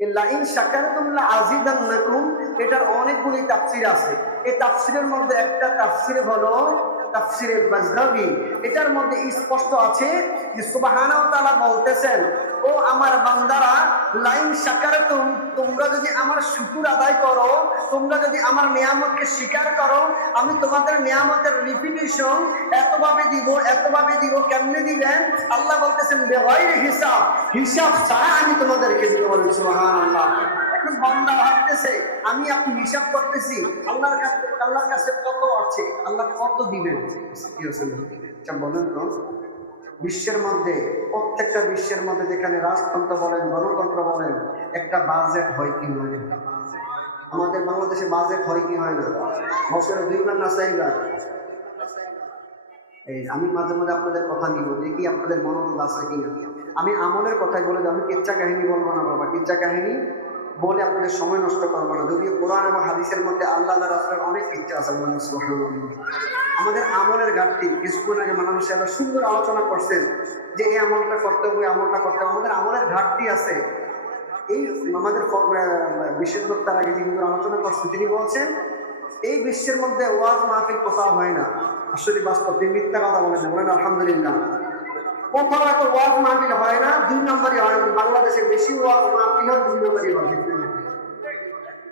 Line শাকারতুম লাযিদান্নাকুম, এটার অনেকগুলি তাফসীর আছে। এই তাফসীরের মধ্যে একটা তাফসীর হলো তাফসীরে বাজদাবি। এটার মধ্যে স্পষ্ট আছে যে সুবহানাহু ওয়া তাআলা বলতেছেন, ও আমার বান্দারা, লাইন শাকারতুম, তোমরা যদি আমার শুকর আদায় করো, তোমরা যদি আমার নিয়ামতকে স্বীকার করো, আমি তোমাদের নিয়ামতের রিপিটিশন এতভাবে দিব। কেমনে দিবেন? আল্লাহ বলতেছেন বেগাইরি হিসাব, হিসাব ছাড়া আমি তোমাদেরকে দিব। বলেন সুবহানাল্লাহ। এখন বান্দা ভাবতেছে আমি আপনি হিসাব করতেছি আল্লাহর কাছে কত আছে, আল্লাহ কত দিবেন। বলেন তো, বিশ্বের মধ্যে প্রত্যেকটা বিশ্বের মধ্যে যেখানে রাজতন্ত্র বলেন গণতন্ত্র বলেন, একটা বাজেট হয় কি হয় না? আমাদের বাংলাদেশে বাজেট হয় কি হয় না? বছরে 2 বার না 4 বার। এই আমি মাঝে মাঝে আপনাদের কথা নিব, দেখি আপনাদের মনোযোগ আছে কিনা। আমি আমলের কথাই বলে যাবো, আমি কিচ্ছা কাহিনী বলবো না বাবা। কিচ্ছা কাহিনী বলে আপনাদের সময় নষ্ট করবো না। যদিও কোরআন এবং হাদিসের মধ্যে আল্লাহ রাসূলের অনেক ইচ্ছা আছে। আমাদের আমলের ঘাটতি। কিছুক্ষণ আগে মানুষ একটা সুন্দর আলোচনা করছেন যে এই আমলটা করতে হবে, আমলটা করতে হবে। আমাদের আমলের ঘাটতি আছে। এই আমাদের বিশেষ বক্তার আগে যিনি আলোচনা করছেন তিনি বলছেন এই বিশ্বের মধ্যে ওয়াজ মাহফিল কোথাও হয় না। আসলে বাস্তব, তিনি মিথ্যা কথা বলেন না। বলেন আলহামদুলিল্লাহ। কোথাও এত ওয়াজ মাহফিল হয় না, 2 নম্বরই হয়। বাংলাদেশে বেশি ওয়াজ মাহফিল হয়, 2 নম্বরই হয়।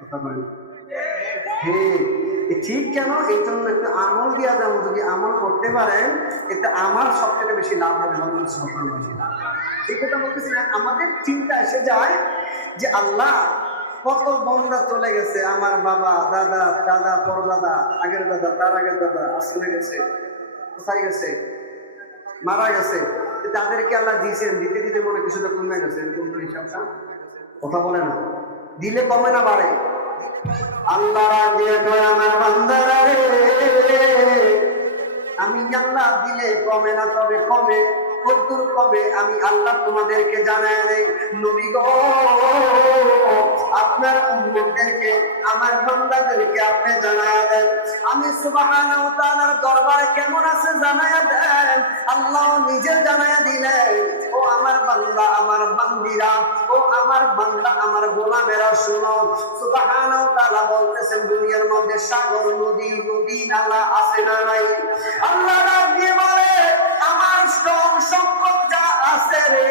কথা বলেন হ্যাঁ, ঠিক কেন? এই জন্য একটু আমল দিয়া যাবো। যদি আমল করতে পারেন এতে আমার সবথেকে বেশি লাভ হবে। এই কথা বলতেছি না, আমাদের চিন্তা এসে যায় যে আল্লাহ কত বন্ধা চলে গেছে, আমার বাবা দাদা দাদা পরদাদা আগের দাদা তার আগের দাদা চলে গেছে, কোথায় গেছে? মারা গেছে। তাদেরকে আল্লাহ দিয়েছেন, দিতে দিতে মনে কিছুটা কমে গেছে। এরকম হিসাবটা কথা বলে না, দিলে কমে না বাড়ে। আল্লাহ দিয়ে কয় আমার বান্দারা রে, আমি আল্লাহ দিলে কমে না, তবে কমে কদ্দুর কমে আমি আল্লাহ তোমাদেরকে জানায় দেই। নবী গো, আপনার উম্মতদেরকে, আমার বান্দাদেরকে আপনি জানায় দেন আমি সুবহানাহু ওয়া তাআলার দরবারে কেমন আছে জানায় দেন। আল্লাহ নিজে জানায় দিলেন, ও আমার বান্দা আমার বান্দিরা, ও আমার বান্দা আমার গোলামেরা শুনো। সুবহানাহু ওয়া তাআলা বলতেছেন দুনিয়ার মধ্যে সাগর নদী নালা আছে না নাই? আল্লাহ ডাক দিয়ে বলে আমার ধন সম্পদ যা আছে রে,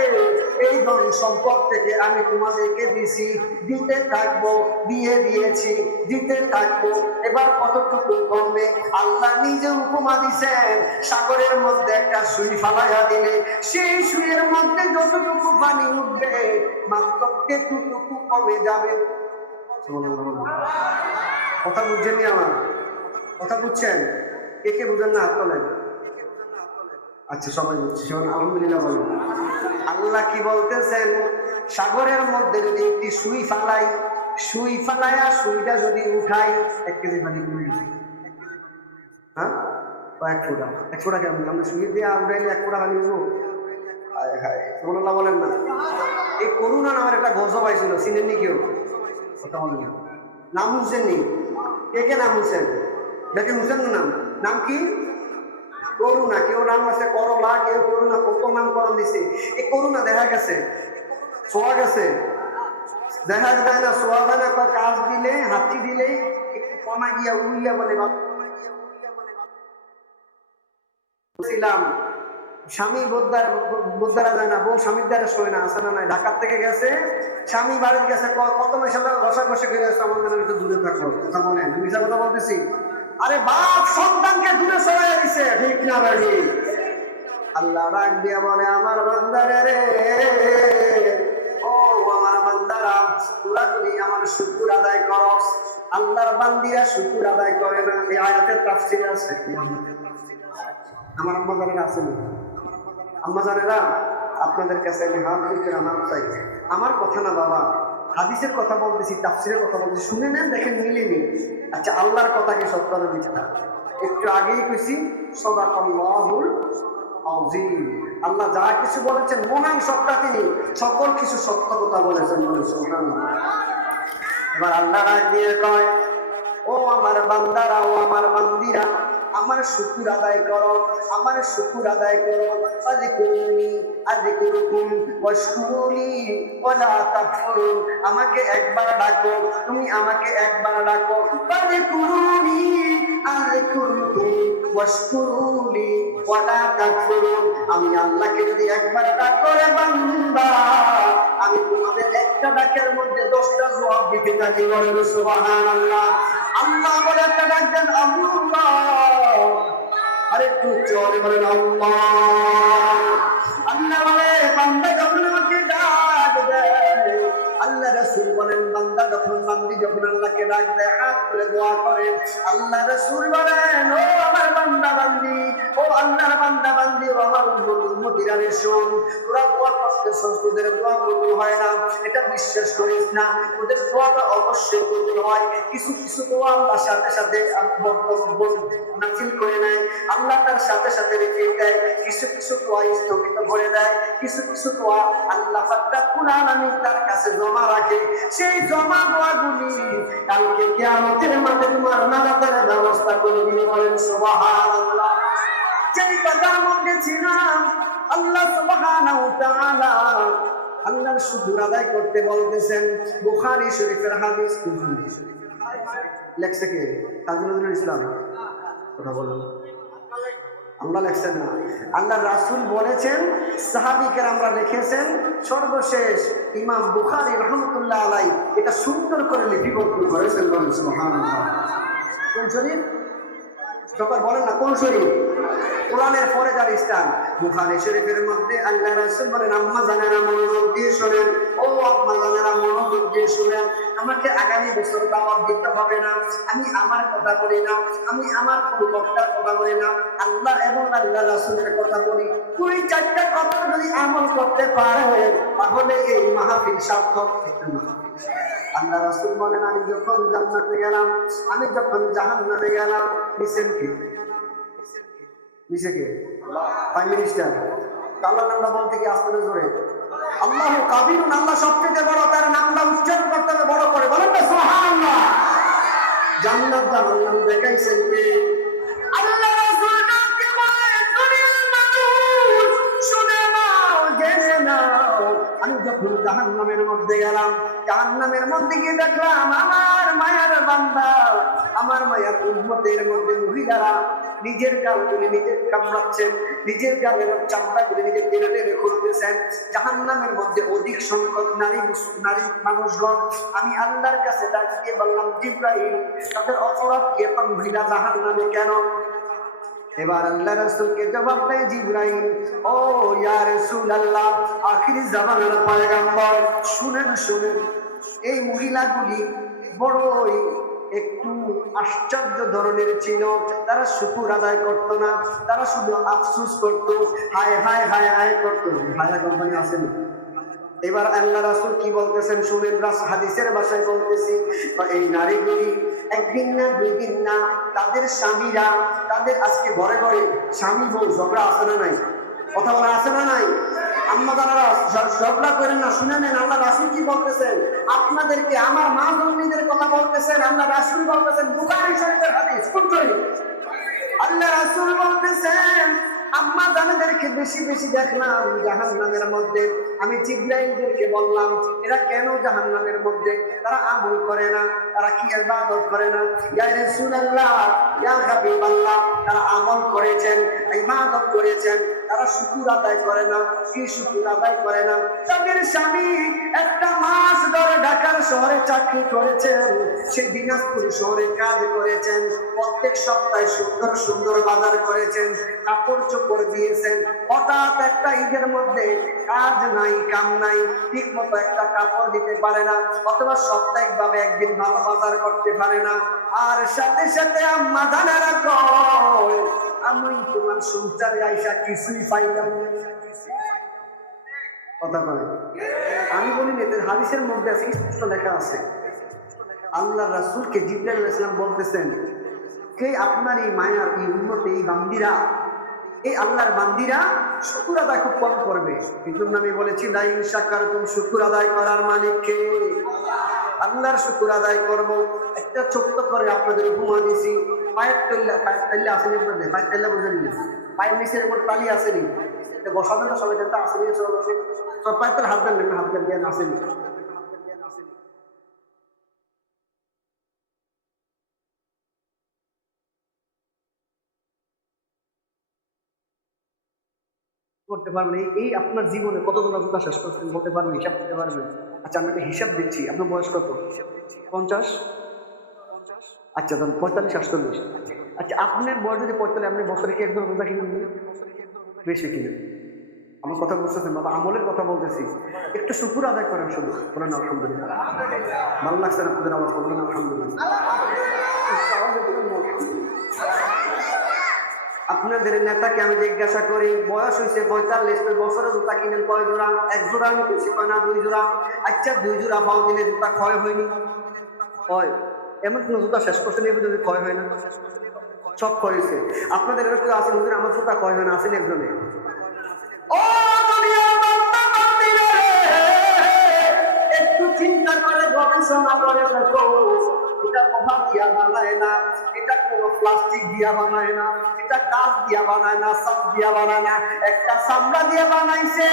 এই ধন সম্পদ থেকে আমি তোমাদেরকে দিছি, দিতে থাকবো, দিয়ে দিয়েছি, দিতে থাকবো। এবার কতটুকু কমবে? আল্লাহ নিজে উপমা দিছেন, সাগরের মধ্যে একটা সুই ফালাইয়া দিলে সেই সুইয়ের মধ্যে যতটুকু পানি উঠবে মাত্র তেতটুকু কমে যাবে। কথা বুঝছেন? আমার কথা বুঝছেন? কে কে বুঝেন না হাত তোলেন। আচ্ছা সবাই বুঝছি, সবাই আলহামদুলিল্লাহ বলেন। আল্লাহ কি বলতেছেন? সাগরের মধ্যে যদি একটি সুই ফালাই, সুই ফালাইয়া সুইটা যদি উঠাই 1 কেজি পানি কমে গেছে। হ্যাঁ, 1 ফোঁটা কেমন? আমরা সুই দিয়ে উঠাইলে 1 ফোঁটা পানি দেবো? সুবহানাল্লাহ বলেন না। এই করুণা নামের একটা গজব আইছিল, চিনেননি কেউ? কথা বলেন, নাম শুনছেননি? কে কে নাম শুনছেন? দেখে শুনছেন না? নাম কি? করুণা। কেউ নাম আছে করলা, কেউ করুণা, কত নামকরণ দিছে। এই করুণা দেখা গেছে, ছোঁয়া গেছে, দেখা যায় না, ছোঁয়া যায় না। কাজ দিলে, হাতি দিলে একটু কমা গিয়া উড়িয়া বলে ছিলাম। স্বামী বোদ্ধারা যায় না, বউ স্বামীর দ্বারা শোয় না, আসে না নাই? ঢাকার থেকে গেছে, স্বামী বাড়িতে গেছে, কত মাসের ঘষা করে আসছে, আমাদের একটু দূরে থাকো। কথা বলেন, মিশা কথা বলতেছি? আরে বাপ সন্তানকে দূরে সরাইয়া দিছে, ঠিক না বাড়ি? আল্লাহ ডাক দিয়া বলে আমার বান্দারে রে, ও আমার বান্দারা, তোরা যদি আমার শুকর আদায় করস। আল্লাহর বান্দিরা শুকর আদায় করে না। এই আয়াতের তাফসীর আছে। আমার আম্মা জানেরা আছেন? আম্মা জানেরা, আপনাদের কাছে আমি হাত তুলে আমার চাই। আমার কথা না বাবা, হাদিসের কথা বলতেছি, তাফসীরের কথা বলতেছি, শুনে নেন, দেখেন মিলেনি। আচ্ছা, আল্লাহর কথা কি সত্য না মিথ্যা? একটু আগেই কইছি সাদাকাল্লাহুল আযীম। আল্লাহ যা কিছু বলেছেন মহান সত্তা, তিনি সকল কিছু সত্য কথা বলেছেন। সুবহানাল্লাহ। এবার আল্লাহ রাগ দিয়ে কয়, ও আমার বান্দারা, ও আমার বান্দিরা, আমার শুকর আদায় করো, আমার শুকর আদায় করো। আযকুরুনি আযকুরুকুম ওয়াশকুরুনি ওয়ালা তাকফুরুন। আমাকে একবার ডাকো, তুমি আমাকে একবার ডাকো। আযকুরুনি আযকুরুকুম ওয়াশকুরুনি ওয়ালা তাকফুরুন। আমি আল্লাহকে যদি একবার ডাকো রে বান্দা, আমি তোমাদের একটা ডাকের মধ্যে 10টা জবাব দিতে থাকি। বলেন সুবহানাল্লাহ। আল্লাহ বলে একটা ডাক দেন আল্লাহ, আরেকটু জোরে বলেন আল্লাহ। আল্লাহ বলে বান্দা যখন আমাকে ডাক দেয়, আল্লাহ রাসূল বলেন বান্দা যখন বান্দি যখন আল্লাহকে ডাক দেয় হাত তুলে দোয়া করে, আল্লাহ রাসূল বলেন ও আমার বান্দা বান্দি, ও আল্লাহর বান্দা বান্দি, ও আমার উম্মতিরা রে শোন, তোরা দোয়া করতেছস, তোদের দোয়া কবুল হয় না এটা বিশ্বাস করিস না। তোদের দোয়াটা অবশ্যই কবুল হয়। কিছু কিছু দোয়া আল্লাহর সাথে সাথে নাফিল করে নেয়, আল্লাহ তার সাথে সাথে রেখে দেয়। কিছু কিছু দোয়া স্থগিত করে দেয়, কিছু কিছু দোয়া আল্লাহ পাক রব্বুল আলামিন তার কাছে জমা রাখে। সেই জমা দোয়াগুলি কালকে কিয়ামতের মাঠে তোমার নাজাতের ব্যবস্থা করে দিবে। বলেন সুবহানাল্লাহ। যেই কথার মধ্যে ছিলাম, আল্লাহ সুবহানাহু ওয়া তাআলা আল্লাহর শুকর আদায় করতে বলতেছেন। বুখারী শরীফের হাদিস। লেখছে কে? কাজী নজরুল ইসলাম। কথা বলেন। আল্লাহ লেখছেন না, আল্লাহ রাসূল বলেছেন, সাহাবী কেরামরা লিখেছেন। সর্বশেষ ইমাম বুখারী রাহমাতুল্লাহ আলাইহি এটা সুন্দর করে লিপিবদ্ধ করেছেন। বলেন সুবহানাল্লাহ। কোন শরীফ? সবাই বলেন না কোন শরীফ? কোরআনের পরে যার স্থান বুখারী শরীফের মধ্যে আল্লাহ রাসূল বলেন, আম্মা জানেরা মনোযোগ দিয়ে শোনেন, ও আম্মা জানেরা মনোযোগ দিয়ে শোনেন। আমাকে আগামী বছর দাওয়াত দিতে হবে না, আমি আমার কথা বলি না, আমি আমার কোনো বক্তার কথা বলি না, আল্লাহ এবং আল্লাহ রাসূলের কথা বলি। 2-4টা কথা যদি আমল করতে পারে তাহলে এই মাহফিল সার্থক। আল্লাহ রাসূল বলেন, আমি যখন জান্নাতে গেলাম, আমি যখন জাহান্নামে গেলাম, নিছেন কি? নিচে কে? Prime minister. আল্লাহর নামটা বলতে কি আসতে জোরে? আল্লাহু কাবীরুন, আল্লাহ সবচেয়ে বড়, তার নামটা উচ্চারণ করতে হবে বড় করে। বলেন না সুবহানাল্লাহ। জান্নাত জাহান্নাম দেখাইছেন কে? আল্লাহ রাসূল ডাকতে বলেন, দুনিয়ার মানুষ শুনে নাও, জেনে নাও, আমি যখন জাহান্নামের মধ্যে গেলাম, জাহান্নামের মধ্যে গিয়ে দেখলাম আমার মায়ার বান্দা, আমার মায়ার উম্মতের মধ্যে মহিলারা নিজের গালগুলি নিজে কামড়াচ্ছেন, নিজের গালের চামড়াগুলি নিজে টেনে টেনে খুলতেছেন। জাহান্নামের মধ্যে অধিক সংখ্যক নারী মানুষগণ। আমি আল্লাহর কাছে ডাক দিয়ে বললাম, জিবরাইল, তাদের অপরাধ কি? এত মহিলা জাহান্নামে কেন? এবার আল্লাহ রাসূলকে জবাব দেয় জিবরাইল, ও ইয়া রাসূলুল্লাহ, আখিরি জামানার পয়গম্বর, শুনেন শুনেন, এই মহিলাগুলি বড়ই একটু আশ্চর্য ধরনের ছিল। তারা শুকর আদায় করত না, তারা শুধু আফসোস করত, হায় হায় হায় হায় করত। হায়া কোম্পানি আসেনি। এবার আল্লাহ রাসূল কি বলতেছেন শুনেন, হাদিসের ভাষায় বলতেছি, এই নারীগুলি একদিন না দুই দিন না, তাদের স্বামীরা, তাদের আজকে ঘরে ঘরে স্বামী বউ ঝগড়া আছে না নাই? কথা বলা আছে না নাই? আম্মা জানারা ঝগড়া করেন না, শুনে নেন আল্লাহ রাসূল কি বলতেছেন আপনাদেরকে। আমার মা জননীদের কথা বলতেছেন আল্লাহ রাসূল বলতেছেন। বুখারী শরীফের হাদিস। কোন শরীফ? আল্লাহ রাসূল বলতেছেন, আম্মা জানেদেরকে বেশি বেশি দেখলাম জাহান্নামের মধ্যে। আমি জিবরাইলদেরকে বললাম, এরা কেন জাহান্নামের মধ্যে? তারা আমল করে না, তারা কি ইবাদত করে না। ইয়া রাসূলুল্লাহ, ইয়া হাবিবাল্লাহ, তারা আমল করেছেন, ইবাদত করেছেন, তারা শুকর আদায় করে না। কি শুকর আদায় করে না? তাদের স্বামী একটা মাস ধরে ঢাকার শহরে চাকরি করেছেন, সেই দিনাজপুর শহরে কাজ করেছেন, প্রত্যেক সপ্তাহে সুন্দর সুন্দর বাজার করেছেন, কাপড় চোপড় দিয়েছেন। হঠাৎ একটা ঈদের মধ্যে কাজ নাই, কাম নাই, ঠিক মতো একটা কাপড় দিতে পারে না, অথবা সাপ্তাহিক ভাবে একদিন ভালো বাজার করতে পারে না। আর সাথে সাথে আম্মা জানেরা কয়, আমি তোমার সংসারে আইসা কিছুই পাইলাম না। কথা বলে আমি বলি এদের হাদিসের মধ্যে আছে, স্পষ্ট লেখা আছে। আল্লাহ রাসূলকে জিবরাইল আলাইহিস সালাম বলতেছেন, কে আপনার এই মায়ার এই উম্মতে, এই বান্দিরা, এই আল্লাহর বান্দিরা শুকর আদায় খুব কম করবে। কিন্তু আমি বলেছি লা ইন শাকারতুম, শুকর আদায় করার মালিক কে? আল্লাহর শুকর আদায় করব। একটা ছোট্ট করে আপনাদের উপমা দিছি। পায়ের তেল্লা আসেনি আপনাদের, পায়ের তেল্লা বুঝেন না, পায়ের নিচের উপর তালি আসেনি, বসাবে না সবাই জানতে আসেনি, সব পায়ের তেল হাত দেন না, হাত দেন দিয়ে আসেনি। করতে পারবেন এই আপনার জীবনে কতগুলো জুতা শেষ করছেন বলতে পারবেন, হিসাব করতে পারবেন? আচ্ছা আমি একটা হিসাব দিচ্ছি, আপনার বয়স কত? 50? আচ্ছা ধরুন 45 48। আচ্ছা আপনার বয়স যদি 45, আপনি বছরে কি একজন রোজা কিনেন? বেশি কিনেন। আমার কথা বুঝতেছেন বাবা, আমলের কথা বলতেছি। একটু শুকুর আদায় করেন, শুধু বলেন আলহামদুলিল্লাহ। ভালো লাগছে না আপনাদের আওয়াজ? বলবেন আলহামদুলিল্লাহ। আপনাদের নেতাকে আমি জিজ্ঞাসা করি, বয়স হয়েছে 45, বছরে জুতা কিনেন কয় জোড়া? 1 জোড়া আমি খুশি পাই না, 2 জোড়া। আচ্ছা 2 জোড়া পাও দিলে জুতা ক্ষয় হয়নি? হয়। এমন কোন জুতা শেষ করছেন যদি ক্ষয় হয় না? সব ক্ষয় হয়েছে। আপনাদের এরকম আছে হুজুর আমার জুতা ক্ষয় হয় না, আসেন একজনে? ও একটু চিন্তা করে গবেষণা করে দেখো, এটা কথা দিয়া বানায় না, এটা কোনো প্লাস্টিক দিয়া বানায় না, এটা কাঁচ দিয়া বানায় না, সাপ দিয়া বানায় না, একটা চামড়া দিয়ে বানাইছে।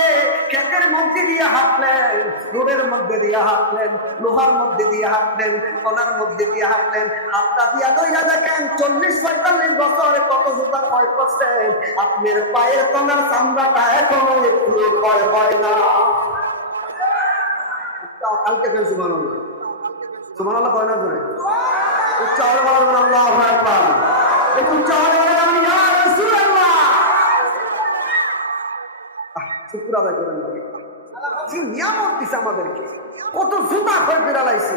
ক্ষেতের মধ্যে দিয়ে হাঁটলেন, রোডের মধ্যে দিয়ে হাঁটলেন, লোহার মধ্যে দিয়ে হাঁটলেন, কোনার মধ্যে দিয়ে হাঁটলেন, হাতটা দিয়া দইয়া দেখেন 40-45 বছরে কত জুতা ক্ষয় করছেন। আপনার পায়ের তলার চামড়াটা এখনো একটু ক্ষয় হয় না। কালকে ফেল সুবহানাল্লাহ, সুবহানাল্লাহ কয় না ধরে উচ্চ আওয়াজে বলবেন আল্লাহু আকবার। একটু উচ্চ আওয়াজে বলবেন ইয়া রাসূলুল্লাহ। শুকর আদায় করেন যে নিয়ামত দিছে আমাদেরকে। কত জুতা ক্ষয় করে লাইছে,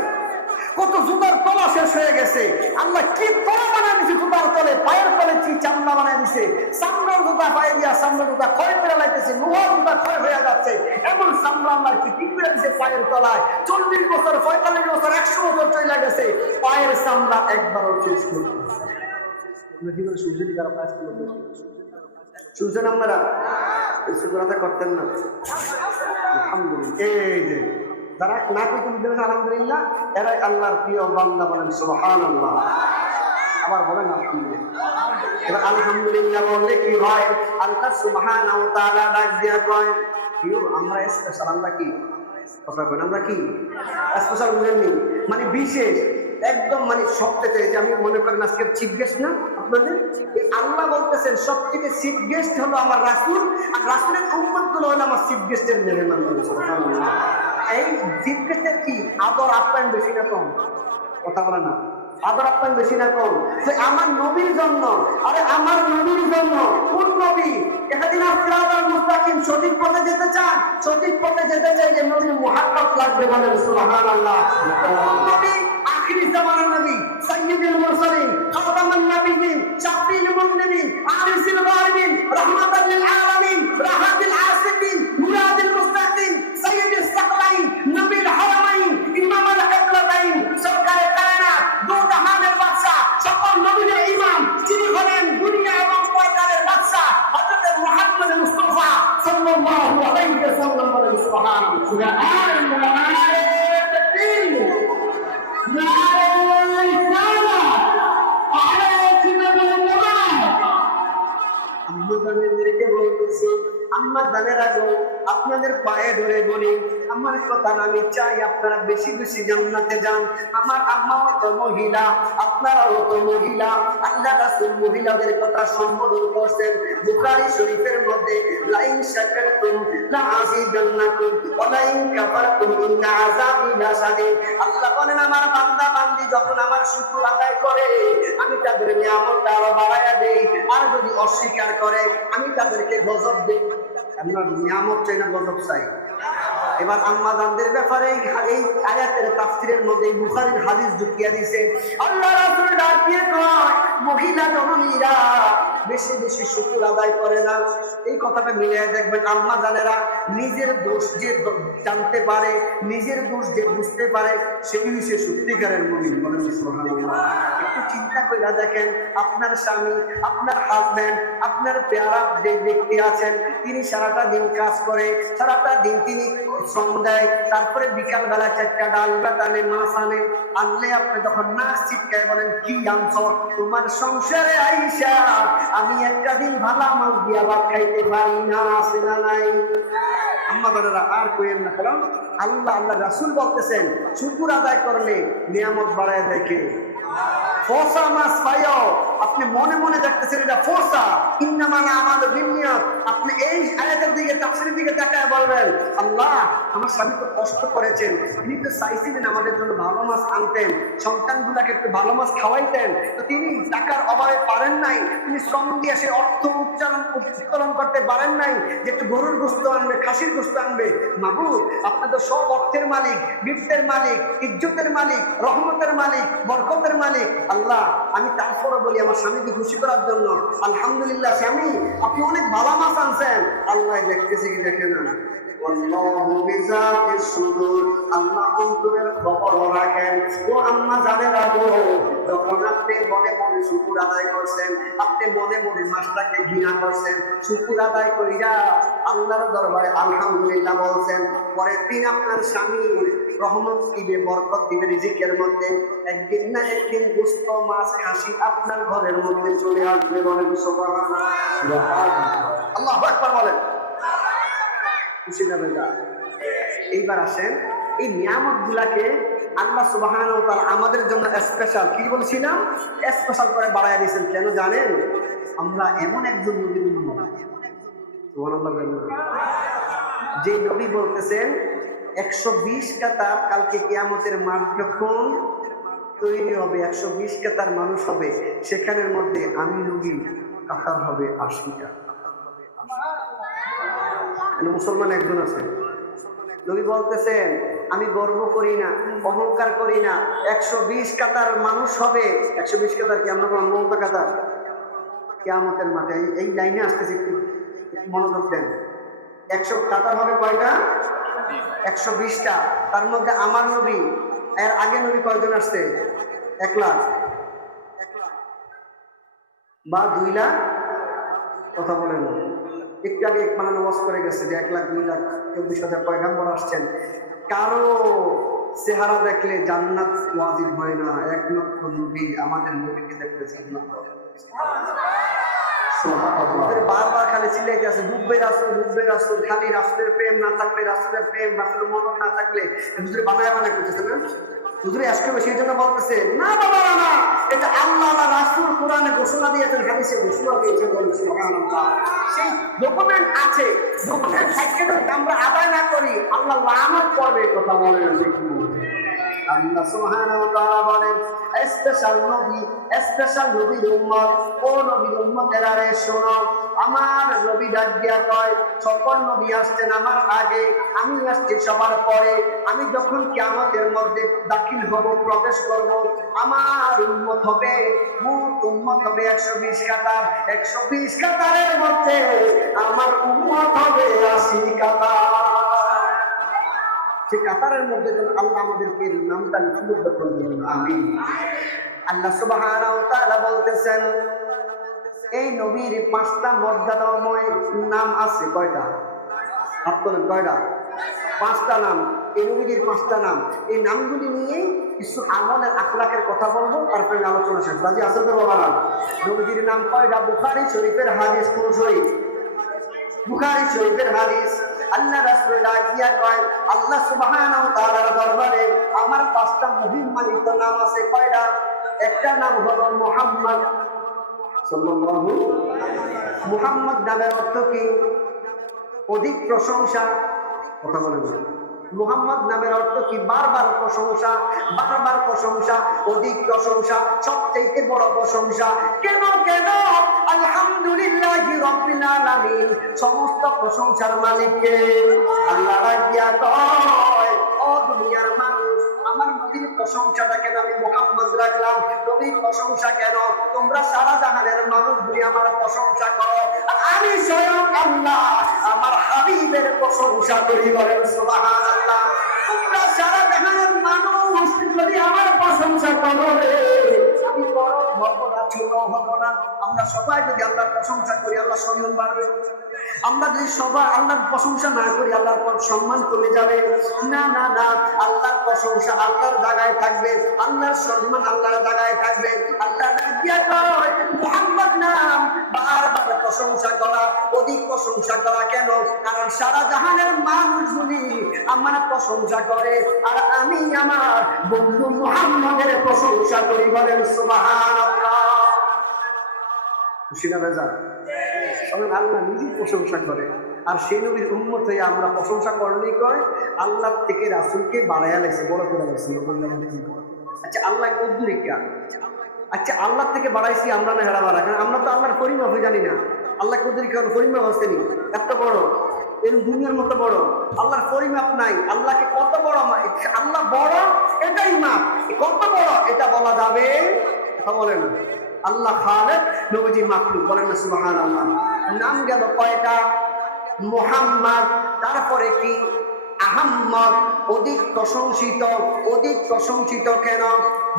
কত জুতার তলা শেষ হয়ে গেছে। আল্লাহ কি তলা বানায় দিছে জুতার তলে, পায়ের তলে কি চামড়া বানায় দিছে। চামড়ার জুতা পায়ে দিয়া চামড়ার জুতা ক্ষয় করে লাইতেছে, লোহার জুতা ক্ষয় হয়ে যাচ্ছে। এমন চামড়া আল্লাহ কি ঠিক করে দিছে পায়ের তলায়। 40 বছর 45 বছর 100 বছর চলে গেছে, পায়ের চামড়া একবারও শেষ করতেছে। জীবনে সূর্যের কারো কাজ করতে শুনছেন আপনারা? শুকরাতা করতেন না? আলহামদুলিল্লাহ। এই যে যারা না করতে দিলেন আলহামদুলিল্লাহ, এরাই আল্লাহর প্রিয় বান্দা, বলেন সুবহানাল্লাহ। আবার বলেন আলহামদুলিল্লাহ। এবার আলহামদুলিল্লাহ বললে কি হয়? আল্লাহ সুবহানাহু ওয়া তাআলা ডাক দিয়া কয়, প্রিয় আমরা স্পেশাল। আমরা কি কথা বলেন? আমরা কি স্পেশাল বুঝেননি? মানে বিশেষ, একদম মানে সবথেকে, যে আমি মনে করেন আজকে চিফ গেস্ট না আপনাদের, আল্লাহ বলতেছেন সব থেকে চিফ গেস্ট হলো আমার রাসূল, আর রাসূলের উম্মত গুলো হলো আমার চিফ গেস্টের মেহমান। সুবহানাল্লাহ। এই চিফ গেস্টের কি আদর আপ্যায়ন বেশি না কম? কথা বলে না, আদর আপ্যায়ন বেশি না কম? আমার নবীর জন্য, আরে আমার নবীর জন্য। কোন নবী? ইহদিনাস সিরাতাল মুস্তাকিম, সঠিক পথে যেতে চান, সঠিক পথে যেতে চাইলে নবীর মুহাব্বত লাগবে, বলেন সুবহানাল্লাহ। নবী আখিরি জামানার নবী, সাইয়্যিদুল মুরসালিন, খাতামুন নবিয়্যিন, শাফিউল মুযনিবিন, আনিসুল গায়বিন, রাহমাতাল লিল আলামিন, রাহাতুল আসিকিন, মুরাদুল মুস্তাকিম, সাইয়্যিদুস সাকলাইন, নবীর হারামাইন, ইমামুল কিবলাতাইন, সরকারে কায়নাত, দু জাহানের বাদশা, সকল নবীদের ইমাম, যিনি হলেন দুনিয়া এবং পরকালের বাদশা, হযরত মুহাম্মদ মুস্তাফা সাল্লাল্লাহু আলাইহি ওয়াসাল্লাম। বলেন সুবহানাল্লাহ। আপনাদের পায়ে ধরে বলি, আমার কথা আমি চাই আপনারা বেশি বেশি জান্নাতে যান। আমার আম্মাও তো মহিলা, আপনারাও তো মহিলা। আল্লাহ রাসূল মহিলাদের কথা সম্বোধন করছেন বুখারী শরীফের মধ্যে, লাইন শাকারতুম লা আযীদান্নাকুম ওয়া লাইন কাফারতুম ইন্না আযাবি লাশাদীদ। আল্লাহ বলেন আমার বান্দা বান্দি যখন আমার শুকর আদায় করে, আমি তাদের নিয়ামতটা আরো বাড়ায়া দেই, আর যদি অস্বীকার করে আমি তাদেরকে গজব দেই। আমরা নিয়ামত চাই না গজব চাই? এবার আম্মা জানদের ব্যাপারে এই আয়াতের তাফসীরের মধ্যে বুখারীর হাদিস ঢুকিয়ে দিয়েছে। আল্লাহ রাসূল ডাক দিয়ে কয়, মহিলা জননীরা বেশি বেশি শুকর আদায় করে না। এই কথাটা মিলিয়ে দেখবেন আম্মা জানেরা, নিজের দোষ যে জানতে পারে, নিজের দোষ যে বুঝতে পারে, সেই সে সত্যিকারের মুমিন। বলেন সুবহানাল্লাহ। একটু চিন্তা করে দেখেন, আপনার স্বামী, আপনার হাজবেন্ড, আপনার পেয়ারা যে ব্যক্তি আছেন, তিনি সারাটা দিন কাজ করে, সারাটা দিন তিনি শ্রম দেয়, তারপরে বিকাল বেলা 4টা ডাল ভাত আনে, মাছ আনে, আনলে আপনি যখন নাচ চিৎকায় বলেন কি আনছো, তোমার সংসারে আইসা আমি একটা দিন ভালো মাছ দিয়া ভাত খাইতে পারি না, আছে না নাই? আম্মা বাবারা আর কইেন না, কারণ আল্লাহ রাসূল বলতেছেন শুকর আদায় করলে নিয়ামত বাড়ায় দেখে। ফোসা মাছ পাইও, আপনি মনে মনে দেখতেছেন এটা ফোসা, ইন্নামাল আমালু বিন্নিয়াত। আপনি এই আয়াতের দিকে, তাফসীরের দিকে তাকায় বলবেন, আল্লাহ আমার স্বামী তো কষ্ট করেছেন, তিনি তো চাইছিলেন আমাদের জন্য ভালো মাছ আনতেন, সন্তানগুলাকে একটু ভালো মাছ খাওয়াইতেন, তো তিনি টাকার অভাবে পারেন নাই, তিনি শ্রম দিয়ে সে অর্থ উত্তোলন করতে পারেন নাই যে একটু গরুর গোশত আনবে, খাসির গোশত আনবে। মাবুদ, আপনি তো সব অর্থের মালিক, বৃত্তের মালিক, ইজ্জতের মালিক, রহমতের মালিক, বরকতের মালিক। আল্লাহ, আমি তারপরে বলি আমার স্বামীকে খুশি করার জন্য আলহামদুলিল্লাহ স্বামী আপনি অনেক ভালো মাছ আনছেন। আল্লাহ দেখতেছে কি দেখে না? আল্লাহ অন্তরের খবর রাখেন। ও আম্মা জানে রাখো, যখন আপনি মনে মনে শুকর আদায় করছেন, আপনি মনে মনে মাসটাকে ঘৃণা করছেন, শুকর আদায় করিয়া আল্লাহর দরবারে আলহামদুলিল্লাহ বলছেন, পরের দিন আপনার স্বামীর রহমত দিবে, বরকত দিবে রিজিকের মধ্যে। একদিন না একদিন গোশত, মাছ, খাসি আপনার ঘরের মধ্যে চলে আসবে। বলেন সুবহানাল্লাহ। আল্লাহু আকবার বলেন। এইবার আসেন, এই নিয়ামত গুলাকে আল্লাহ সুবহানাহু ওয়া তাআলা আমাদের জন্য স্পেশাল, কি বলছিলাম, স্পেশাল করে বাড়ায় দিয়েছেন। কেন জানেন? আমরা এমন একজন নবীর উম্মত, সুবহানাল্লাহ, যে নবী বলতেছেন 120 কাতার কালকে কিয়ামতের মাঠ যখন তৈরি হবে, 120 কাতার মানুষ হবে, সেখানের মধ্যে আমি নবী কাতার হবে 80টা। মুসলমান একজন আছে, নবী বলতেছেন আমি গর্ব করি না, অহংকার করি না, 120 কাতার মানুষ হবে। 120 কাতার কি আমরা অনন্ত কাতার কিয়ামতের মাঠে? এই লাইনে আসতেছে, একটু মনোযোগ দেন। 100 কাতার হবে কয়টা? 120টা। তার মধ্যে আমার নবী, এর আগে নবী কয়জন আসছে? 1 লাখ বা 2 লাখ? কথা বলেন। একটু আগে মানে ওয়াজ করে গেছে যে 1 লাখ 2 লাখ 24,000 পয়গাম্বর আসছেন। কারো চেহারা দেখলে জান্নাত ওয়াজিব হয় না, একমাত্র নবী, আমাদের নবীকে দেখলে জান্নাত। বারবার খালি চিল্লাইতে আছে হুব্বে রাসূল, হুব্বে রাসূল। খালি রাসূলের প্রেম না থাকলে, রাসূলের প্রেম, রাসূলের মহব্বত না থাকলে হুজুরে বানায় করতেছে না, হুজুরে আজকে সেই জন্য বলতেছে না বাবা না, এটা আল্লাহ রাসূল কোরআনে ঘোষণা দিয়েছেন, হাদিসে ঘোষণা দিয়েছেন। বলেন সুবহানাল্লাহ। সেই ডকুমেন্ট আছে, ডকুমেন্ট থাকলে আমরা আদায় না করি, আল্লাহ লানত করবে। কথা বলেন দেখুন। আল্লাহ সুবহানাহু ওয়া তাআলা বলেন স্পেশাল নবী, স্পেশাল নবীর উম্মত, ও নবীর উম্মতেরা রে শোনো, আমার নবী ডাক দিয়া কয় সকল নবী আসছেন আমার আগে, আমি আসছি সবার পরে। আমি যখন কিয়ামতের মধ্যে দাখিল হব, প্রবেশ করব, আমার উম্মত হবে, মোট উম্মত হবে 120 কাতার। 120 কাতারের মধ্যে আমার উম্মত হবে 80 কাতার। সে কাতারের মধ্যে যেন আল্লাহ আমাদেরকে নামটা লিপিবদ্ধ করে দিন, আমিন। আল্লাহ সুবহানাহু ওয়া তাআলা বলতেছেন এই নবীর 5টা মর্যাদাময় নাম আছে। কয়টা? হাত তোলেন, কয়টা? 5টা নাম। এই নবীর 5টা নাম। এই নামগুলি নিয়ে কিছু আমলের আখলাকের কথা বলবো, তারপরে আলোচনা শেষ। রাজি আছেন তো বাবারা? নবীর নাম কয়টা? বুখারী শরীফের হাদিস। কোন শরীফ? বুখারী শরীফের হাদিস। আল্লাহ রাসূল ডাক দিয়া কয় আল্লাহ সুবহানাহু ওয়া তাআলার দরবারে আমার 5টা মহিমান্বিত নাম আছে। কয়টা? একটা নাম হলো মুহাম্মদ সাল্লাল্লাহু। মুহাম্মদ নামের অর্থ কি? অধিক প্রশংসা। কথা বলেন না। মুহাম্মদ নামের অর্থ কি? বারবার প্রশংসা, বারবার প্রশংসা, অধিক প্রশংসা, সবচেয়ে বড় প্রশংসা। কেন কেন? আলহামদুলিল্লাহি রাব্বিল আলামিন, সমস্ত প্রশংসার মালিক কে? আল্লাহ রাব্বিয়া কয় ও দুনিয়ার মানুষ, আমার নবীর প্রশংসাটা কেন আমি মুহাম্মদ রাখলাম? নবীর প্রশংসা কেন? তোমরা সারা জাহানের মানুষগুলি আমার প্রশংসা করো, আর আমি স্বয়ং আল্লাহ আমার হাবিবের প্রশংসা করি। বলেন সুবহানাল্লাহ। তোমরা সারা জাহানের মানুষ যদি আমার প্রশংসা করো রে, আমি বড় হব না, ছোট হব না। আমরা সবাই যদি আল্লাহর প্রশংসা করি, আল্লাহ সম্মান বাড়বে। আমরা যদি সবাই আল্লাহর প্রশংসা না করি, আল্লাহর পর সম্মান কমে যাবে। না না না, আল্লাহর প্রশংসা আল্লাহর জায়গায় থাকবে, আল্লাহর সম্মান আল্লাহর জায়গায় থাকবে। আল্লাহ মুহাম্মদ নাম বারবার প্রশংসা করা, অধিক প্রশংসা করা কেন? কারণ সারা জাহানের মানুষগুলি আমার প্রশংসা করে, আর আমি আমার বন্ধু মুহাম্মদের প্রশংসা করি। বলেন সুবহানাল্লাহ। খুশি না বেজার? সবাই আল্লাহ নিজেই প্রশংসা করে, আর সেই নবীর উম্মত হয়ে আমরা প্রশংসা করলেই কয় আল্লাহ থেকে রাসূলকে বাড়াইয়া লাগছে, বড় করে লাগছে। আচ্ছা আল্লাহ কদ্দুরিকা, আচ্ছা আল্লাহ থেকে বাড়াইছি আমরা না হেরা বাড়া, কারণ আমরা তো আল্লাহর পরিমাপ জানি না। আল্লাহ কদ্দুরিকা পরিমাপ আসেনি, এত বড় এরকম দুনিয়ার মতো বড়, আল্লাহর পরিমাপ নাই। আল্লাহকে কত বড়, আল্লাহ বড় এটাই মাপ, কত বড় এটা বলা যাবে কথা বলে না। আল্লাহ খালেক, নবীজি মাখলুক। বলেন না সুবহানাল্লাহ। নাম গেল কয়টা? মুহাম্মদ, তারপরে কি? আহম্মদ, অধিক প্রশংসিত। অধিক প্রশংসিত কেন?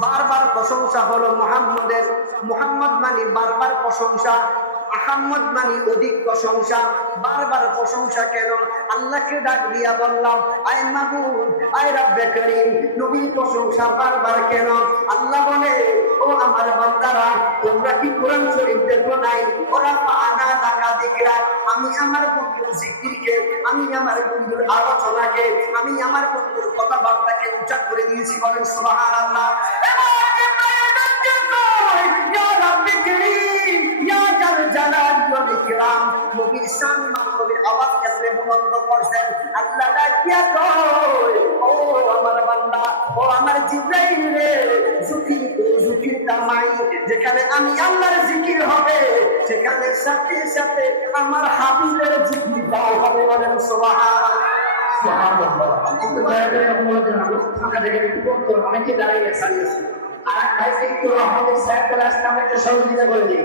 বারবার প্রশংসা হলো মুহাম্মদের। মুহাম্মদ মানে বারবার প্রশংসা, আহম্মদ মানে অধিক প্রশংসা। বারবার প্রশংসা কেন? আল্লাহকে ডাক দিয়া বললাম আয় মাবুদ, আয় রব্বে করিম, নবীর প্রশংসা বারবার কেন? আল্লাহ বলে ও আমার বান্দারা, তোমরা কি কোরআন শরীফ দেখো নাই? ওরা পানা টাকা দিকরা, আমি আমার বন্ধুর জিকিরকে, আমি আমার বন্ধুর আলোচনাকে, আমি আমার বন্ধুর কথাবার্তাকে উচ্চার করে দিয়েছি। বলেন সুবহানাল্লাহ। ইয়া রব্বে করিম, ইয়া জাল জালাল ওয়াল ইকরাম, নবীর শান নবীর আওয়াজ কেমনে বুলন্দ করছেন। আল্লাহ ডাকিয়া কয় ও আমার বান্দা, ও আমার জিবরাইল রে, জিকির তামাই, যেখানে আমি আল্লাহর জিকির হবে সেখানে সাথে সাথে আমার হাবিবের জিকিরটাও হবে। বলেন সুবহানাল্লাহ। অনেকে দাঁড়িয়ে গেছে, আর একটু আমাদের স্যার ক্লাস নামে একটা সহযোগিতা করে দিই।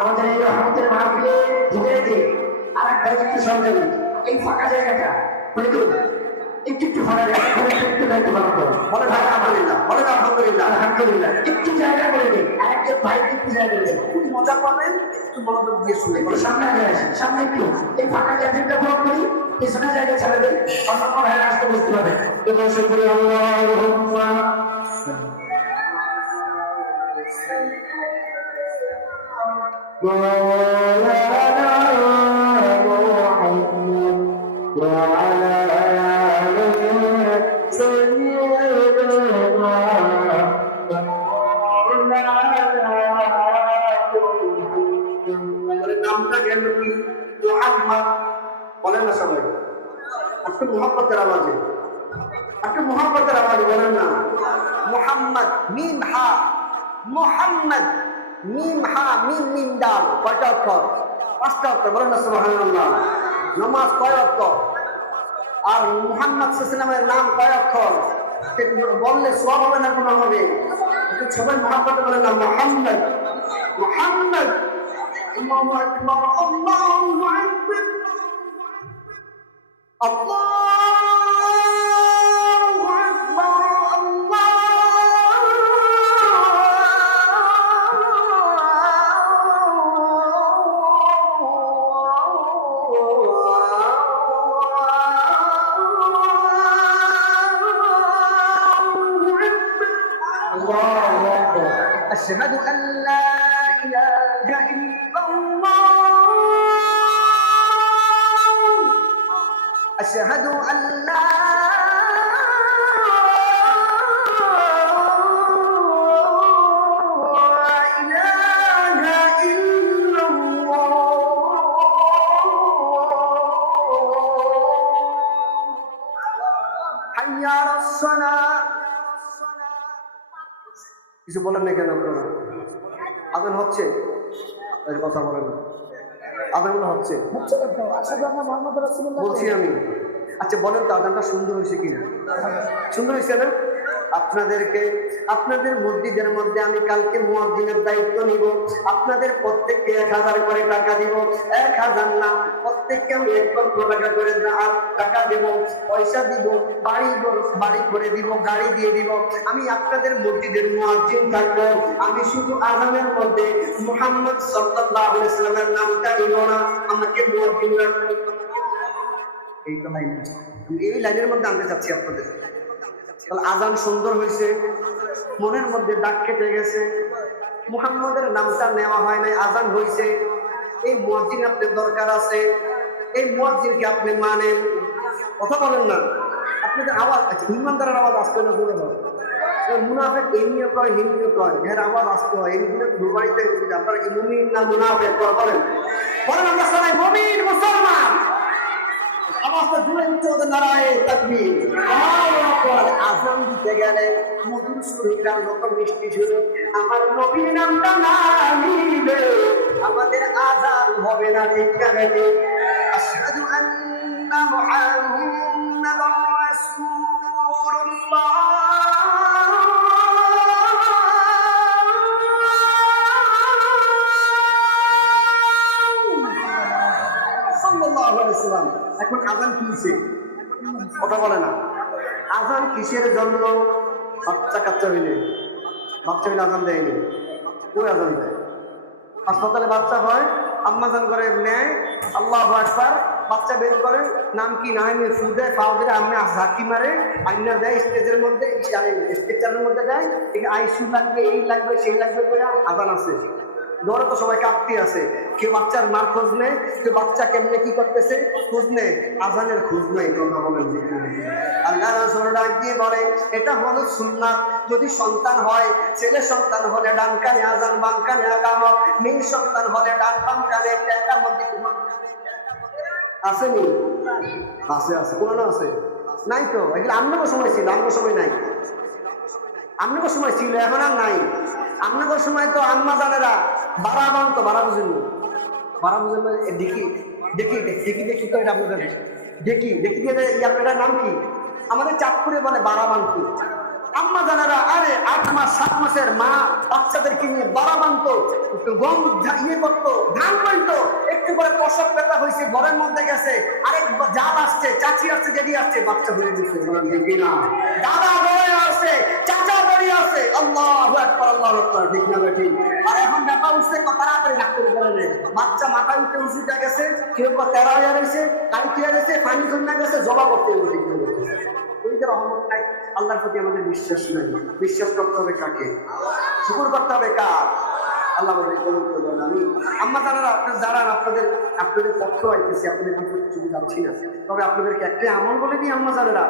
আমাদের এই রহমতের মাহফিলে ঢুকে দিয়ে আর এক ভাই একটু সহযোগী, এই ফাঁকা জায়গাটা একটু একটু ফাঁকা জায়গা একটু দায়িত্ব পালন করো। বলে ভাই আলহামদুলিল্লাহ, বলে আলহামদুলিল্লাহ, আলহামদুলিল্লাহ। একটু জায়গা করে দিই, আর একজন ভাই একটু জায়গা করে দিই, খুব মজা পাবেন। একটু মনোযোগ দিয়ে শুনে সামনে আগে আসি, সামনে একটু এই ফাঁকা জায়গাটা পূরণ করি, পিছনের জায়গা ছেড়ে দিই, অন্য ভাই আসতে বুঝতে পারবে। নামটা গেল কি? মুহাম্মদ। বলেন না সবাই, একটু মুহাম্মদের আওয়াজে, একটু মুহাম্মদের আওয়াজে বলেন না। মুহাম্মদ, মিম হা, মুহাম্মদ, মিম হা, মিম মিম দাল, কয়টা অক্ষর? 5টা অক্ষর। বলেন না সুবহানাল্লাহ। নামাজ কয় অক্ষর? আর মুহাম্মদ সাল্লাল্লাহু আলাইহি নাম কয় অক্ষর? বললে সওয়াব হবে না গুনাহ হবে? সবাই মুহাম্মদ বলেন না। মুহাম্মদ, মুহাম্মদ। আল্লাহু আকবার, আল্লাহু আকবার, আল্লাহু আকবার, আল্লাহু আকবার। আশহাদু আল্লা ইলাহা ইল্লাল্লাহ, আশহাদু আল্লা ইলাহা ইল্লাল্লাহ। হাইয়া আলাস সালাহ। কিছু বলেন না কেন আপনারা? আদান হচ্ছে, কথা বলেন না। আদানগুলো হচ্ছে, বলছি আমি। আচ্ছা বলেন তো আদানটা সুন্দর হয়েছে কিনা? সুন্দর হয়েছে না? আপনাদেরকে আপনাদের মসজিদের মধ্যে আমি কালকে মুয়াজ্জিনের দায়িত্ব নিব। আপনাদের প্রত্যেককে 1000 করে টাকা দিব। 1000 না, প্রত্যেককে আমি 1 লক্ষ টাকা করে টাকা দেব, পয়সা দিব, বাড়ি করে দিব, গাড়ি দিয়ে দিব। আমি আপনাদের মসজিদের মুয়াজ্জিন থাকবো। আমি শুধু আযানের মধ্যে মুহাম্মদ সাল্লাল্লাহু আলাইহি ওয়াসাল্লামের নামটা নিব না, আমাকে মুয়াজ্জিন রাখবো। এই লাইনের মধ্যে আনতে চাচ্ছি আপনাদের। আজান সুন্দর হয়েছে, মনের মধ্যে দাগ কেটে গেছে, মুহাম্মদের নামটা নেওয়া হয় নাই, আজান হয়েছে। এই মুয়াজ্জিন আপনার দরকার আছে। এই মুয়াজ্জিনকে আপনি মানেন, কথা বলেন না। আপনাদের আওয়াজ, ইমানদারের আওয়াজ আসতে না, জোরে হয়। মুনাফিক এমনিও কয়, হিন্দিও কয়, এর আওয়াজ আসতে হয়। এমনি দুবাইতে আপনারা কি মুমিন না মুনাফিক বলেন? বলেন আমরা সবাই মুমিন মুসলমান। আওয়াজটা জুড়ে উঠতে ওদের নারায়ে তাকবীর। আযান দিতে গেলে মধুর সুর, গান যত মিষ্টি সুর, আমার নবীর নামটা না নিলে আমাদের আযান হবে না, ঠিক না বেঠিক? আশহাদু আন্না মুহাম্মাদার রাসূলুল্লাহ। এখন আযান কিসে? কথা বলে না। আযান কিসের জন্য? বাচ্চা হইলে আযান দেয়নি, ওই আযান দেয়। হাসপাতালে বাচ্চা হয়, আম্মাজান করে নেয়, আল্লাহু আকবার, বাচ্চা বের করে, নাম কি না হয় ফু দেয়, ফাও দেয়, আমি ঝাঁকি মারে, আইনা দেয় স্টেজের মধ্যে, স্ট্রাকচারের মধ্যে দেয়, আইসিইউ লাগবে, এই লাগবে, সেই লাগবে করে আযান আছে। ধরে তো সবাই কাঁপতে আছে, কেউ বাচ্চার মার খোঁজ নেয়, কেউ বাচ্চা কেমনে কি করতেছে খোঁজ নেয়, আযানের খোঁজ নেই। কথা বলেন। আল্লাহ রাসূল ডাক দিয়ে বলে, এটা হলো সুন্নাত। যদি সন্তান হয়, ছেলে সন্তান হলে ডান কানে আযান, বাম কানে ইকামত। মেয়ে সন্তান হলে ডান বাম কানে ইকামত দিতে আসেনি? আছে কোন আছে? নাই তো। এগুলো আপনাদের সময় ছিল, আমার সময় নাই। আপনাদের সময় ছিল, এখন আর নাই। আপনাদের সময় তো আম্মা জানেরা বাড়া বানতো, বাড়া বুঝেন, দেখি করে আপনাদের দেখি দিয়ে আপনার নাম কি? আমাদের চাঁদপুরে বলে বাড়া বানতো। আম্মা জানেরা আরে 8 মাস 7 মাসের মা বাচ্চাদেরকে নিয়ে বাড়া বানতো, গম করতো, ধান বইতো। একটু করে প্রসব ব্যথা হয়েছে, ঘরের মধ্যে গেছে, আরেক জাল আসছে, চাচি আসছে, জেঠি আসছে, বাচ্চা হয়ে গেছে। দাদা বড় আসছে, চাচা বড়ি আছে, আল্লাহু আকবার, আল্লাহু আকবার, ঠিক না ঠিক? আর এখন ব্যাপার উঠছে, তাড়াতাড়ি ডাক্তার বলে বাচ্চা মাথা উঠে উঁচুটা গেছে, কেউ তেরা হয়ে রয়েছে, কাইটি হয়ে গেছে, পানি জমে গেছে, জবা করতে হবে, ঠিক না? রহমত নাই, আল্লাহর প্রতি আমাদের বিশ্বাস নাই। বিশ্বাস করতে হবে কাকে? শুকর করতে হবে কার? আল্লাহ বলেন আমি আম্মা জানারা আপনার দাঁড়ান, আপনাদের পক্ষ আইতেছি, আপনাদের কিছু যাচ্ছি না, তবে আপনাদেরকে একটা আমল বলে দিই। আম্মা জানেরা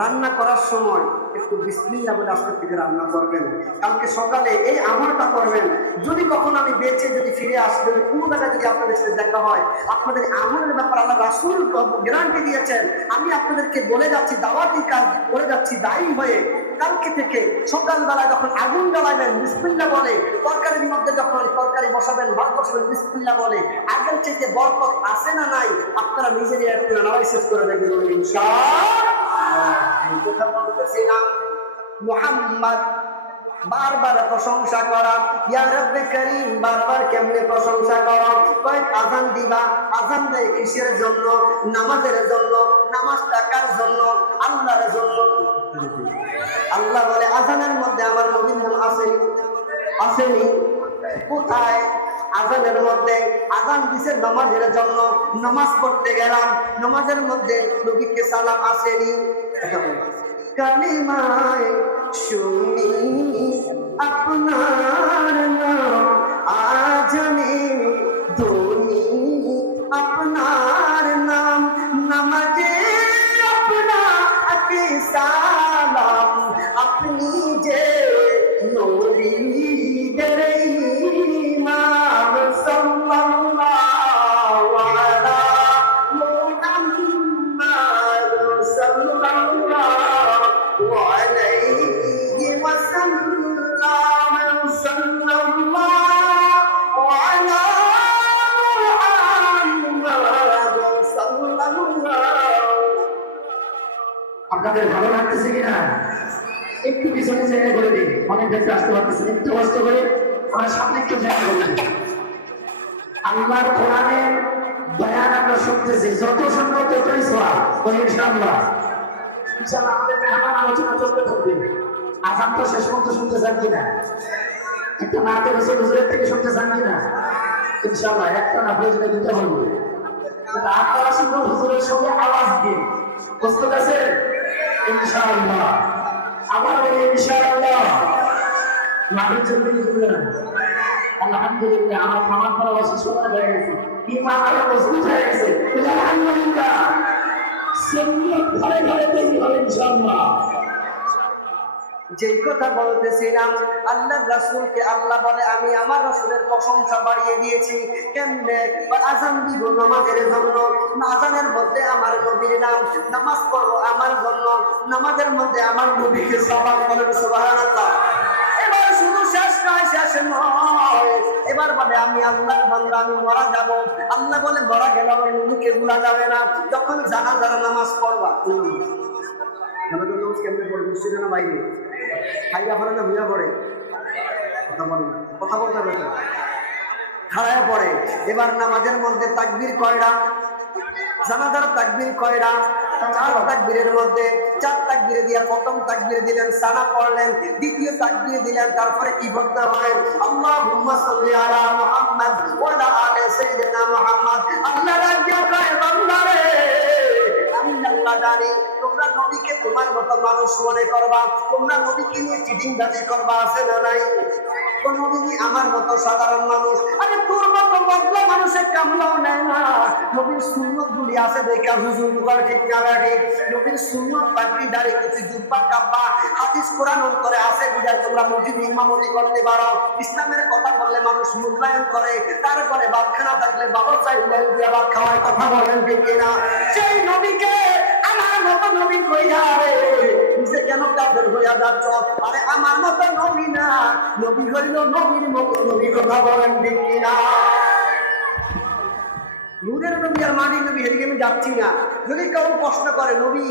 রান্না করার সময় একটু বিসমিল্লাহ বলে আজকের থেকে রান্না করবেন। কালকে সকালে এই আমলটা করবেন। যদি কখন আমি বেঁচে যদি ফিরে আসি, যদি কোনো জায়গায় যদি আপনাদের সাথে দেখা হয়, আপনাদের আমলের ব্যাপার আল্লাহ রাসূল গ্যারান্টি দিয়েছেন। আমি আপনাদেরকে বলে যাচ্ছি, দাওয়াতি কাজ করে যাচ্ছি দায়ী হয়ে। কালকে থেকে সকালবেলা যখন আগুন জ্বালাবেন বিসমিল্লাহ বলে, তরকারির মধ্যে যখন তরকারি বসাবেন, ভাত বসাবেন বিসমিল্লাহ বলে, আগের চাইতে বরকত আছে না নাই আপনারা নিজেরই একটু অ্যানালাইসিস করে দেখবেন ইনশাআল্লাহ। কথা বলতেছিলাম মুহাম্মদ বারবার প্রশংসা করা, ইয়া রব্বে করিম, বারবার কেমনে প্রশংসা করা? কয়েক আযান দিবা, আযান দেয় কিসের জন্য? নামাজের জন্য। নামাজ টাকার জন্য, আল্লাহর জন্য। আল্লাহ বলে আযানের মধ্যে আমার নবীর নাম আসেনি? কোথায়? আযানের মধ্যে। আযান দিছে নামাজের জন্য, নামাজ পড়তে গেলাম, নামাজের মধ্যে নবীকে সালাম আসেনি? কালিমায় শুনি আপনার নাম, আজানে ধ্বনি আপনার নাম, নামাজে আপনাকে সালাম, আপনি যে নবীদের ইমাম, সাল্লাল্লাহু আলা মুহাম্মাদ, সাল্লাল্লাহু আলাইহি ওয়াসাল্লাম, সাল্লাল্লাহু আলা মুহাম্মাদ, সাল্লাল্লাহু। আপনাদের ভালো লাগতেছে কিনা? একটু পিছনে জায়গা করে দিই, অনেক ব্যক্তি আসতে পারতেছেন, একটু কষ্ট করে আমার সামনে একটু জায়গা করে দিই। আল্লাহর কোরআনের বয়ান আমরা শুনতেছি, যত শুনবো ততই সওয়াব। ইনশাআল্লাহ ইনশাআল্লাহ আমাদের মেহমান আলোচনা চলতে থাকবে। আজান তো শেষ পর্যন্ত শুনতে চান কিনা? একটা নাতে রসুল হুজুরের থেকে শুনতে চান কিনা? ইনশাআল্লাহ একটা না প্রয়োজনে দুটো বলবো। আপনারা শুধু হুজুরের সঙ্গে আওয়াজ দিন, প্রস্তুত আছেন? ইনশাআল্লাহ। আবার বলি ইনশাআল্লাহ। মাটির জন্য জুড়ে না। আলহামদুলিল্লাহ, আমার খামার করা বসে শোনা হয়ে গেছে, ইমান আরো মজবুত হয়ে গেছে। আলহামদুলিল্লাহ, সুন্নাত ঘরে ঘরে তৈরি হবে ইনশাআল্লাহ। যেই কথা বলতেছিলাম, আল্লাহ রাসূলকে আল্লাহ বলে আমি আমার রাসূলের প্রশংসা বাড়িয়ে দিয়েছি। কেমনে? আযান দিব নামাজের জন্য, আযানের মধ্যে আমার নবীর নাম, নামাজ পড়বো আমার জন্য, নামাজের মধ্যে আমার নবীকে সালাম বলেন সুবহানাল্লাহ। এবার শুধু শেষ নয়, শেষ নয়, এবার বলে আমি আল্লাহর বান্দা, আমি মারা যাব। আল্লাহ বলে মারা গেলে আমার নবীকে ভুলা যাবে না। যখন জানাজার নামাজ পড়বা, জানাজার নামাজ কেমনে পড়ে? মসজিদে না বাইরে? খাইয়া পড়ে না ভুয়া পড়ে? কথা বলতে হবে তো, খাড়ায় পড়ে। এবার নামাজের মধ্যে তাকবীর কয়টা? জানাজার তাকবীর কয়টা? 4 তাকবীরের মধ্যে 4 তাকবীরে দিয়া প্রথম তাকবীর দিলেন, সানা পড়লেন, দ্বিতীয় তাকবীর দিলেন, তারপরে কি বলতে হয়? আল্লাহুম্মা সাল্লি আলা মুহাম্মাদ ওয়া আলা আলি সাইয়্যিদিনা মুহাম্মাদ। আল্লাহ রাজ্য কয় বান্দারে, আমি আল্লাহ জানি তোমরা নবীকে তোমার মতো মানুষ মনে করবা, তোমরা নবীকে নিয়ে চিটিংবাজি করবা, আছে না নাই? কোন নবী আমার মতো সাধারণ মানুষ? আরে তোর মতো বদলা মানুষের কামলাও নেয় না। নবীর সুন্নত গুলি আছে দেখা হুজুর করে, ঠিক না ঠিক? নবীর সুন্নত পাগড়ি দাঁড়িয়ে কিছু জুব্বা কাব্বা হাদিস কোরআন অন্তরে আছে বিদায় তোমরা মসজিদে ইমামতি করতে পারো। ইসলামের কথা বললে মানুষ মূল্যায়ন করে, তারপরে বাপখানা থাকলে বাবা চাইলে দিয়ে বাপ খাওয়ার কথা বলেন, ঠিক না? সেই নবীকে আমার মতো নবী কইয়া রে নিজে কেন কাফের হইয়া যাচ্ছ? আরে আমার মতো নবী না, নবী হইল নবীর মতো নবী, কথা বলেন, ঠিক না? নূরের নবী আর মাটির নবী, এদিকে আমি যাচ্ছি না। যদি কেউ প্রশ্ন করে নবী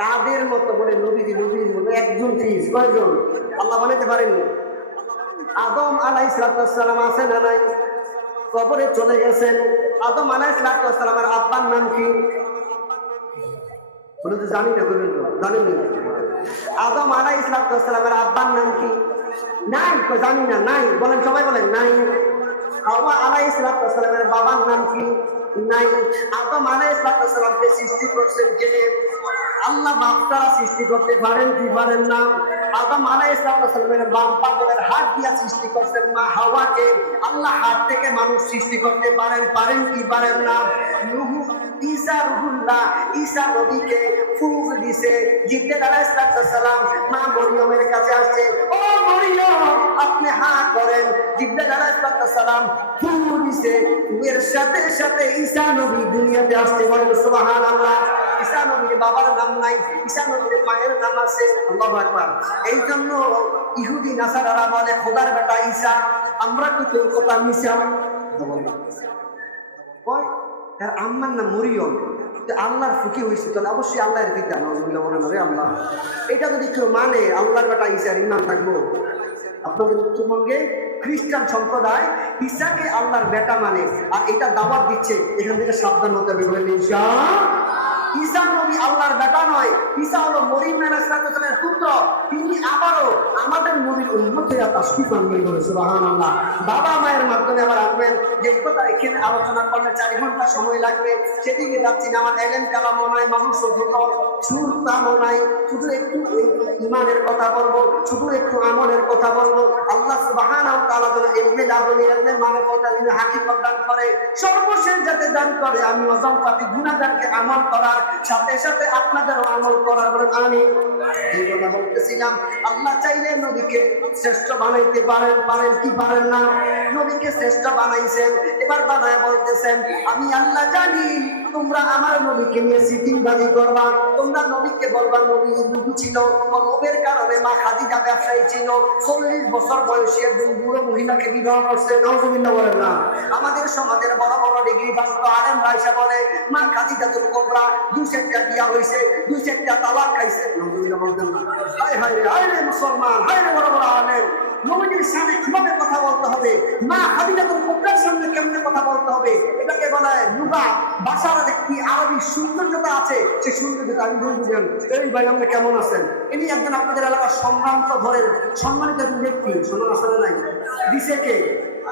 কাদের মতো, বলে নবীজি নবীর মতো একজন ফিস, কয়জন? আল্লাহ বানাইতে পারেননি। আদম আলাইহিস সালাম আছে না নাই? কবরে চলে গেছেন। আদম আলাইহিস সালামের আব্বার নাম কি? বলে তো জানি না, বলবেন তো জানেননি? আদম আলাইহিস সালামের আব্বার নাম কি? নাই, জানি না, নাই বলেন, সবাই বলেন নাই। হাওয়া আলাইহিস সালামের বাবার নাম কি? নাই। আদম আলাইহিস সালামকে সৃষ্টি করছেন কে? আল্লাহ। বাপটারা সৃষ্টি করতে পারেন কি পারেন না? আদম আলাইহিস সালামের বাম পাগলের হাত দিয়া সৃষ্টি করছেন মা হাওয়াকে। আল্লাহ হাত থেকে মানুষ সৃষ্টি করতে পারেন কি পারেন না? নূহ ঈসা রুহুল্লাহ, ঈসা নবীকে ফুঁক দিছে। জিবরাইল আলাইহিস সালাম মা মরিয়মের কাছে আসছে, ও মরিয়ম আপনি হা করেন। জিবরাইল আলাইহিস সালাম ফুঁক দিছে, এর সাথে সাথে ঈসা নবী দুনিয়াতে আসতে, বলেন সুবহানাল্লাহ। ঈসা নবীর বাবার নাম নাই, ঈসা নবীর মায়ের নাম আছে। আল্লাহু আকবার। এই জন্য ইহুদি নাসারারা বলে খোদার বেটা ঈসা। আমরা কি তোর কথা মিশা? তার আম্মার নাম মরিয়ম, আল্লাহর ফুকি হয়েছে, তাহলে অবশ্যই আল্লাহর পিতা। নজরুল্লাহ বলেন রে আল্লাহ, এটা যদি কেউ মানে আল্লাহর বেটা ঈসার ইমান থাকবো। আপনাদের উত্তরবঙ্গে খ্রিস্টান সম্প্রদায় ঈসাকে আল্লাহর বেটা মানে, আর এটা দাওয়াত দিচ্ছে। এখান থেকে সাবধান হতে হবে। বলেন ঈসা নবী আল্লাহর বেটা নয়, ঈসা হলো মরিয়ম আলাইহিস সালামের পুত্র। তিনি আবারও আমাদের নবীর উম্মত হয়ে তাশরীফ আনবেন, বলে সুবহানাল্লাহ। বাবা মায়ের মাধ্যমে আবার আসবেন। যে কথা এখানে আলোচনা করলে 4 ঘন্টা সময় লাগবে, সেদিকে যাচ্ছি না। আমার এলেম কালামও নাই, মানুষ সুর তামও নাই, শুধু একটু ইমানের কথা বলবো, শুধু একটু আমলের কথা বলবো। আল্লাহ সুবহানাহু ওয়া তাআলা যেন ইলমে লাদুনি, ইলমে মারিফাত, ইলমে হাকিকত দান করে, সর্বশেষ যাতে দান করে আমি অজম পাপী গুনাহগারকে আমল করার সাথে সাথে আপনাদেরও আমল করার। বলেন আমিন। এই কথা বলতেছিলাম, আল্লাহ চাইলে নবীকে শ্রেষ্ঠ বানাইতে পারেন কি পারেন না? নবীকে শ্রেষ্ঠ বানাইছেন। এবার বানায় বলতেছেন আমি আল্লাহ জানি তোমরা আমার নবীকে নিয়ে সিটিংবাজি করবা, তোমরা নবীকে বলবা নবী নবী ছিল, নবীর কারণে মা খাদিজা ব্যবসায়ী ছিল, 40 বছর বয়সী একজন বুড়ো মহিলাকে বিবাহ করছে। নাউজুবিল্লাহ বলেন না। আমাদের সমাজের বড় বড় ডিগ্রি প্রাপ্ত আলেম ভাইসা বলে মা খাদিজাতুল কুবরা 2-4টা বিয়া হইছে, 2-4টা তালাক খাইছে। নাউজুবিল্লাহ বলেন না। হায় হায় হায় রে মুসলমান, হায় রে বড় বড় আলেম, নবীর সামনে কিভাবে কথা বলতে হবে, মা খাদিজাতুল কুবরার সামনে কেমনে কথা বলতে হবে, এটাকে বলা হয় লুগা ভাষার একটি আরবি সৌন্দর্যতা আছে। সেই সৌন্দর্যতা আমি বুঝেন। এই ভাই আপনি কেমন আছেন? ইনি একজন আপনাদের এলাকার সম্ভ্রান্ত ঘরের সম্মানিত একজন ব্যক্তি। সম্মান আসলে নাই দিছে কে?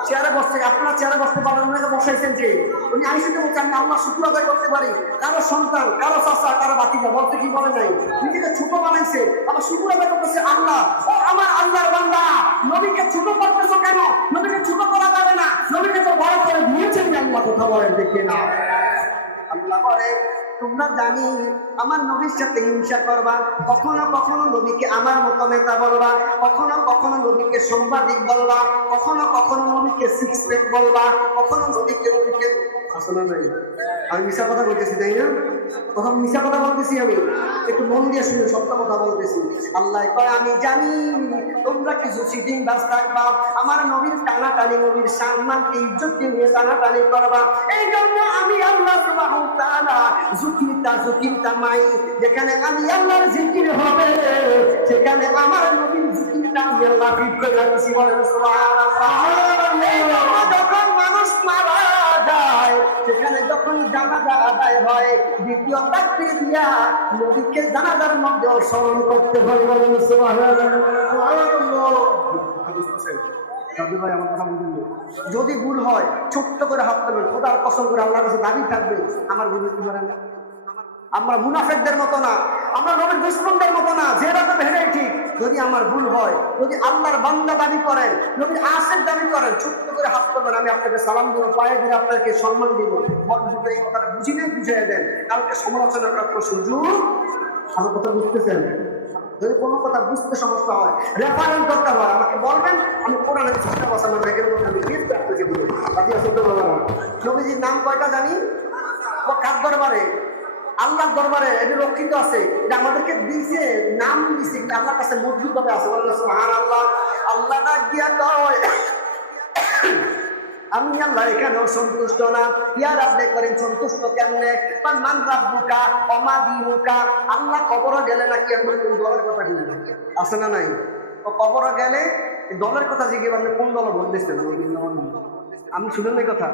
চেয়ারে বসছে, আপনারা চেয়ারে বসতে পারেন, ওনাকে বসাইছেন কে? উনি আইসিতে বলছে আমি আল্লাহ শুকর আদায় করতে পারি। কারো সন্তান, কারো চাচা, কারো বাতিজা বলতে কি বলে নাই, নিজেকে ছোট বানাইছে, আবার শুকর আদায় করতেছে আল্লাহ। ও আমার আল্লাহর বান্দা, নবীকে ছোট করতেছো কেন? নবীকে ছোট করা যাবে না, নবীকে তো বড় করে দিয়েছেন আল্লাহ। কথা বলেন দেখে না। আল্লাহ বলে তোমরা জানি আমার নবীর সাথে হিংসা করবা, কখনো কখনো নবীকে আমার মতো নেতা বলবা, কখনো কখনো নবীকে সাংবাদিক বলবা, কখনো কখনো নবীকে সিক্স প্যাক বলবা, কখনো নবীকে আসলে নাই। আমি মিশা কথা বলতেছি তাই না? প্রথম মিশা কথা বলতেছি, আমি একটু মন দিয়ে শুনে সত্য কথা বলতেছি। আল্লাহ কয় আমি জানি তোমরা কিছু চিটিং বাস থাকবা, আমার নবীর টানাটানি, নবীর সম্মানকে ইজ্জতকে নিয়ে টানাটানি করবা। এই জন্য আমি আল্লাহ সুবহানাহু ওয়া তাআলা যুকিরতা মাই, যেখানে আমি আল্লাহর জিকির হবে সেখানে আমার নবীর জিকিরটা আমি আল্লাহ ফিট করে রাখছি। বলেন সুবহানাল্লাহ। যখন মানুষ মারা যায়, সেখানে যখন জানাজা আদায় হয়, দ্বিতীয় তাকবীর দিয়া নবীকে জানাজার মধ্যে স্মরণ করতে হয়। বলেন সুবহানাল্লাহ। যদি ভুল হয় ছোট্ট করে হাত দেবেন, খোদার কসম করে আল্লাহর কাছে দাবি থাকবে আমার ভুল কি করেন। আমরা মুনাফিকদের মতো না, আমরা নবীর দুশমনদের মতো না, যে রকম হেডাই ঠিক। যদি আমার ভুল হয়, যদি আল্লাহর বান্দা দাবি করেন, নবীর আশিক দাবি করেন, ছোট্ট করে হাত করবেন, আমি আপনাকে সালাম দিব, পায়ে দিয়ে আপনাকে সম্মান দিব। বড় এই কথাটা বুঝি নাই বুঝিয়ে দেন, কালকে সমালোচনা করার কোনো সুযোগ। আমার কথা বুঝতেছেন? যদি কোনো কথা বুঝতে সমস্যা হয়, রেফারেন্স দরকার হয়, আমাকে বলবেন, আমি কোরআনের চেষ্টা করছি আমার ব্যাগের মধ্যে আমি দিয়ে আপনাকে দিব। নবীজির নাম কয়টা জানি? ও কার দরবারে? আল্লাহর দরবারে এটা রক্ষিত আছে, এটা আমাদেরকে দিয়েছে, নাম দিয়েছে, আল্লাহর কাছে মজবুত ভাবে আছে। বলেন সুবহানাল্লাহ। আল্লাহ ডাক দিয়া কয় আমি আল্লাহ এখানেও সন্তুষ্ট না। ইয়া রাব্বে করেন সন্তুষ্ট কেমনে? মান রাব্বুকা ওয়া মা দীনুকা। আল্লাহ কবরে গেলে নাকি আমরা কোন দলের কথা জিজ্ঞেস আছে না নাই? ও কবরে গেলে দলের কথা জিজ্ঞেস আপনি কোন দল ভোট দিচ্ছেন? আমি শুনেন এই কথা,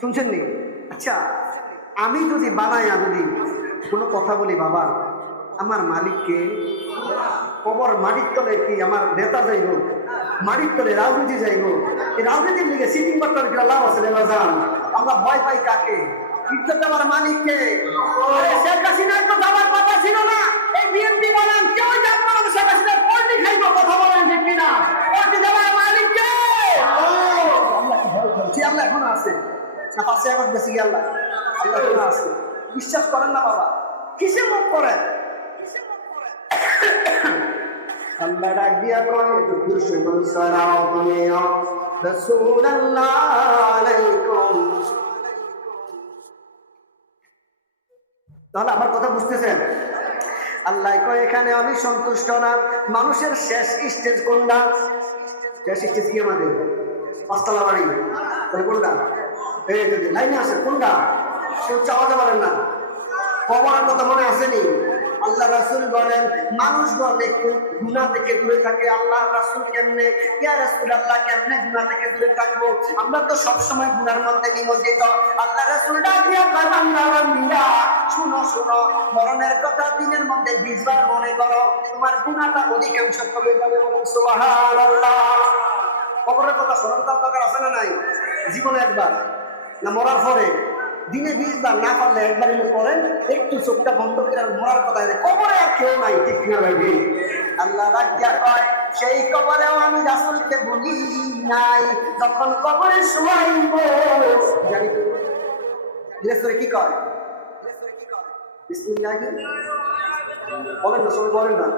শুনছেন নি? আচ্ছা, আমি যদি বানাইয়া যদি কোনো কথা বলি, বাবা আমার মালিককে, কবর মাটির তলে কি আমার নেতা যাইব? মাটির তলে রাজনীতি যাইব? এই রাজনীতির লিগে সিটিং বাট্টার কি লাভ আছে? আমরা ভয় পাই কাকে? ইজ্জত আমার মালিককে। শেখ হাসিনার তো যাওয়ার কথা ছিল না, এই বিএনপি বলেন কেউ যাবো না, শেখ হাসিনার পল্টি খাইব। কথা বলেন ঠিক কিনা? পল্টি দেওয়ার মালিককে আল্লাহ এখনো আছে না? পাশে এখন বেশি আল্লাহ আল্লাহ এখনো আছে। বিশ্বাস করেন না বাবা? কিসে মুখ করেন? আল্লাহ ডাক দিয়া কয় দুশমন সারাও তুমি রাসূলুল্লাহ আলাইকুম। তাহলে আমার কথা বুঝতেছেন? আল্লাহ কয় এখানে আমি সন্তুষ্ট না। মানুষের শেষ স্টেজ কোনটা? শেষ স্টেজ কি আমাদের? পাঁচতলা বাড়ি। তাহলে কোনটা? এই লাইনে আছে কোনটা? কেউ চাওয়াতে পারেন না। কবরের কথা মনে আসেনি? আল্লাহ রাসূল বলেন মানুষগণ একটু গুনাহ থেকে দূরে থাকে। আল্লাহ রাসূল কেমনে? ইয়া রাসূলুল্লাহ কেমনে গুনাহ থেকে দূরে থাকবো? আমরা তো সব সময় গুনার মধ্যে নিমজ্জিত। আল্লাহ রাসূল ডাকিয়া বান্দারা শুনো শুনো, মরণের কথা দিনের মধ্যে 20 বার মনে করো, তোমার গুনাহটা অধিকাংশ কমে যাবে। বলুন সুবহানাল্লাহ। কবরের কথা স্মরণ করার দরকার আছে না নাই? জীবনে একবার না মরার পরে? দিনে 20 বার, না পারলে একবার এলে পড়েন, একটু চোখটা বন্ধ করে মরার কথা। কবরে আর কেউ নাই, ঠিক না ভাই? আল্লাহ রাজ্ঞা কয় সেই কবরেও আমি রাসূলকে ভুলি নাই। যখন কবরে শোয়াইব জানি তো দিলেশ্বরে কি কয়? বিসমিল্লাহ বলেন না, সবাই বলেন না।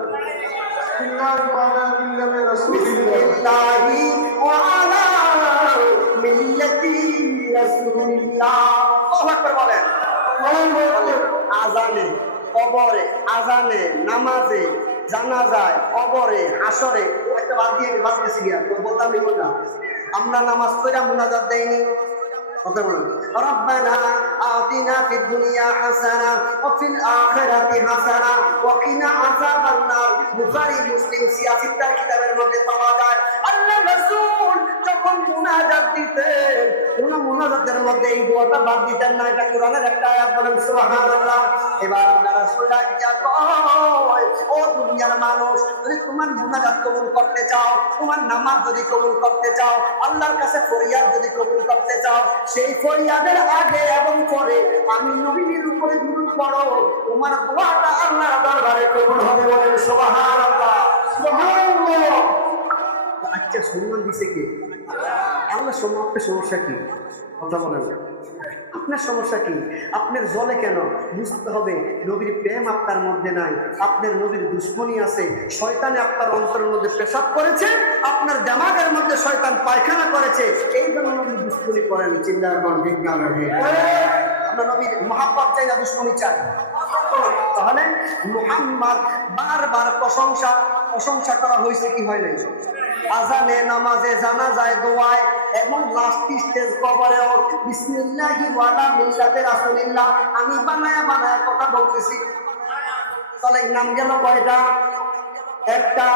বিসমিল্লাহি ওয়া আলা মিল্লাতি রাসূলিল্লাহ। আল্লাহু আকবার বলেন। আজানে, কবরে, আজানে, নামাজে, জানাজায়, কবরে, হাসরে, একটা বাদ দিয়ে বাদ গেছি গিয়া বলতাম কোনটা? আমরা নামাজ পড়া মুনাজাত দেইনি। কথা বলুন, রব্বানা আতিনা ফিদ দুনিয়া হাসানা ওয়া ফিল আখিরাতি হাসানা ওয়া কিনা আযাবান নার। বুখারী, মুসলিম, সিয়াসিত্তার কিতাবের মধ্যে পাওয়া যায় আল্লাহ রাসূল যখন মুনাজাত দিতেন, কোন মুনাজাতের মধ্যে এই দোয়াটা বাদ দিতেন না। এটা কোরআনের একটা আয়াত, বলেন সুবহানাল্লাহ। এবার আল্লাহ রাসূল ডাকিয়া কয়, ও দুনিয়ার মানুষ, যদি তোমার মুনাজাত কবুল করতে চাও, তোমার নামাজ যদি কবুল করতে চাও, আল্লাহর কাছে ফরিয়াদ যদি কবুল করতে চাও, সেই ফরিয়াদের আগে এবং পরে আমি নবীর উপরে দুরূদ পড়ো, তোমার দোয়াটা আল্লাহর দরবারে কবুল হবে। বলেন সুবহানাল্লাহ, সুবহানাল্লাহ। আচ্ছা, সম্মান দিছে কে? আল্লাহ। আপনার সমস্যা কি? কথা বলেন, আপনার সমস্যা কি? আপনার জলে কেন? বুঝতে হবে নবীর প্রেম আপনার মধ্যে নাই, আপনার নবীর দুশ্মনী আছে। শয়তানে আপনার অন্তরের মধ্যে পেশাব করেছে, আপনার দিমাগের মধ্যে শয়তান পায়খানা করেছে, এই জন্য নবীর দুশ্মনী করেন। চিন্তা করেন, ঠিক না? আমরা নবীর মহাব্বত চাই না দুশ্মনী চাই? তাহলে মুহাম্মদ বারবার প্রশংসা করা হয়েছে, কি হয় নাই? আজানে, নামাজে, জানাজায়, দোয়ায় এবং লাস্ট স্টেজ কবরেও বিসমিল্লাহি ওয়া আলা মিল্লাতি রাসূলিল্লাহ আমি বানায়া কথা বলতেছি। তাহলে নাম গেল কয়টা? একটা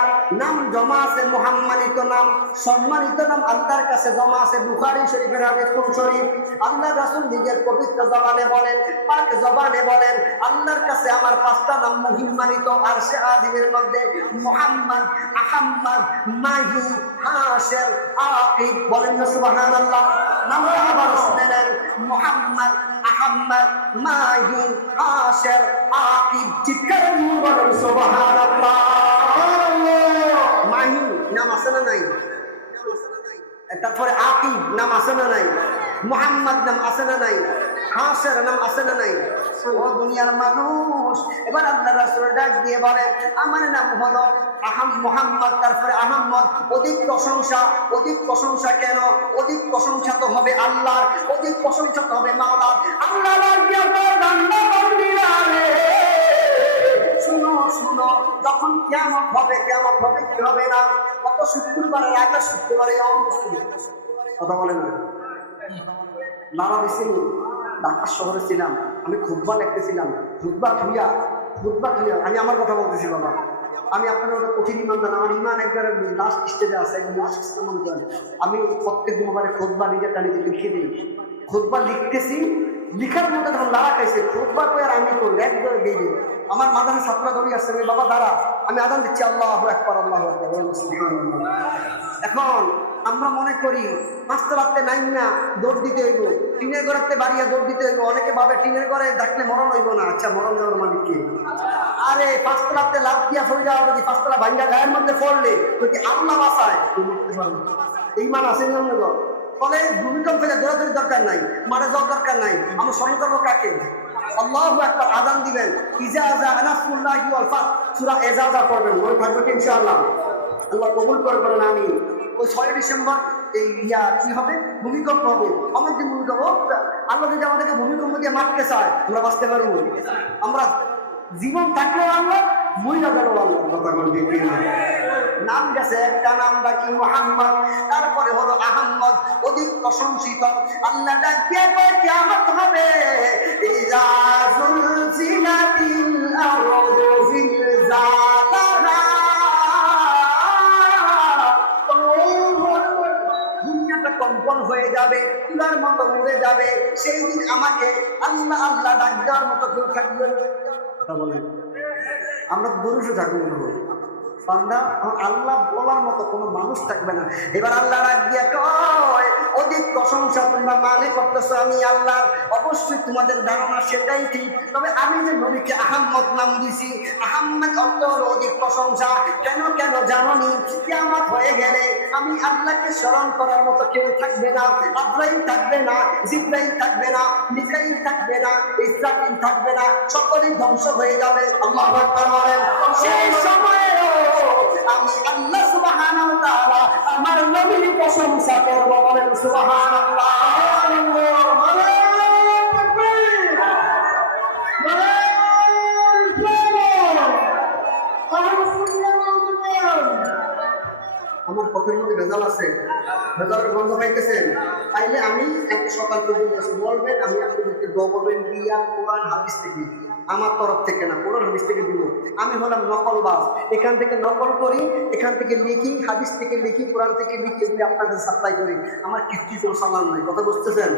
নাম জমা আছে, মুহাম্মাদিত নাম, সম্মানিত নাম আল্লাহর কাছে জমা আছে। বুখারী শরীফের হাদিস, কোন শরীফ? আল্লাহ রাসূল নিজের পবিত্র জবানে বলেন, পাক জবানে বলেন, আল্লাহর কাছে আমার 5টা নাম মুহিম্মানিত। আরশে আজিমের মধ্যে মুহাম্মদ, আহম্মদ, মাহি, হাশের, আকিব। বলেন না সুবহানাল্লাহ। নামটা আবার শুনে নেন, মুহাম্মদ, আহম্মদ, মাহি, হাশের, আকিব। চিৎকার দিয়ে বলেন সুবহানাল্লাহ। মাহি নাম আছে না নাই? তারপরে আকিব নাম আছে না নাই? মুহাম্মদ নাম আছে না নাই? হাশের নাম আছে না নাই? ও দুনিয়ার মানুষ, এবার আল্লাহ রাসূল ডাক দিয়ে বলেন, আমার নাম হলো মুহাম্মদ, তারপরে আহমদ। অধিক প্রশংসা কেন? অধিক প্রশংসা তো হবে আল্লাহর, অধিক প্রশংসা তো হবে মাওলার। আল্লাহ ডাক দিয়ে বান্দা বান্দিরা রে, শুনো, যখন কিয়ামত হবে কি হবে না? কত শুক্রবারের আগে শুক্রবারে কথা বলে না। নানা দিছি, ঢাকা শহরে ছিলাম, আমি খুতবা লিখতেছিলাম, খুতবা খুলিয়া আমি আমার কথা বলতেছি। বাবা, আমি আপনার ওটা কঠিন ইমান জানা, আমার ইমান একবার লাস্ট স্টেজে আছে। আমি প্রত্যেক দিনবারে খুতবা নিজেরটা নিজে লিখে দিই। খুতবা লিখতেছি, লিখার মধ্যে যখন লাড়া খাইছে, খুতবা কই আর আমি করি একবারে দিয়ে দিই। আমার মাদারে ছাত্রা দৌড়ি আসছে, বাবা দাঁড়া, আমি আদান দিচ্ছি, আল্লাহু আকবার, আল্লাহু আকবার, সুবহানাল্লাহ। এখন আমরা মনে করি 5টা রাতে নাই না দৌড় দিতে হইব, টিনের ঘরেতে বাড়িয়া দৌড় দিতে হইব। অনেকে ভাবে টিনের ঘরে ডাকলে মরণ হইব না। আচ্ছা, মরণ যাওয়ার মানে কি? আরে 5টা রাতে লাভ দিয়া ফলে যাওয়া, যদি 5তলা ভাঙ্গা গায়ের মধ্যে পড়লে যদি আল্লাহ বাঁচায়, তুমি করতে পারবে। এইমান আছে না? ফলে ভূমিকম্প ফেলে দৌড়াদৌড়ি দরকার নাই, মারা যাওয়ার দরকার নাই। আমরা স্মরণ করবো কাকে? আল্লাহু আকবার। আযান দিবেন, ইজা নাসরুল্লাহি ওয়াল ফাত, সূরা ইজাজা পড়বেন। মনে থাকবে ইনশাআল্লাহ, আল্লাহ কবুল করবেন। আমি ওই 6 ডিসেম্বর এই কি হবে? ভূমিকম্প হবে। আমাদের ভূমিকম্প, আল্লাহ যদি আমাদেরকে ভূমিকম্প দিয়ে মারতে চায়, আমরা বাঁচতে পারবো? আমরা জীবন থাকলেও আল্লাহ, মহিলা গেল আল্লাহ। কথা বলতে নাম গেছে একটা, নাম ডাকি মুহাম্মদ, তারপরে হলো আহমদ, অধিক প্রশংসিত। আল্লাহ ডাক দিয়ে কয় কিয়ামত হবে, ইযা সুলসিলাতিল আরদু জিলজালাহা, দুনিয়াটা কম্পন হয়ে যাবে, তুলার মতো উড়ে যাবে। সেই দিন আমাকে আল্লাহ ডাক দেওয়ার মতো কেউ থাকবে? কথা বলেন, আমরা দরুশে থাকবো মনে হয়। আল্লাহ বলার মতো কোনো মানুষ থাকবে না। এবার আল্লাহ ডাক দিয়া কয়, অধিক প্রশংসা তোমরা মানে করতেছো আমি আল্লাহ, অবশ্যই তোমাদের ধারণা সেটাই ঠিক। তবে আমি যে নবীকে আহমদ নাম দিছি, আহমদ অর্থ হলো অধিক প্রশংসা। কেন জানোনি? কিয়ামত হয়ে গেলে আমি আল্লাহকে স্মরণ করার মতো কেউ থাকবে না। আব্রাহিম থাকবে না, জিব্রাইল থাকবে না, মিকাইল থাকবে না, ইসরাফিল থাকবে না, সকলেই ধ্বংস হয়ে যাবে। আল্লাহু আকবার বলেন। সেই সময়ে আমি আল্লাহ সুবহানাহু ওয়া তাআলা আমার নবীর প্রশংসা করব। বলেন সুবহানাল্লাহ। আমার পথের মধ্যে ভেজাল আছে, ভেজালের গন্ধ পাইতেছেন, তাইলে আমি একটা সকাল পর্যন্ত বলবেন, আমি আপনাদেরকে বলবেন দিয়া কোরআন হাদিস থেকে, আমার তরফ থেকে না, কোরআন হাদিস থেকে দিব। আমি হলাম নকলবাজ, এখান থেকে নকল করি, এখান থেকে লিখি, হাদিস থেকে লিখি, কোরআন থেকে লিখি, এগুলি আপনাদের সাপ্লাই করি। আমার কিচ্ছু কোনো সালান নাই, কথা বুঝতেছেন?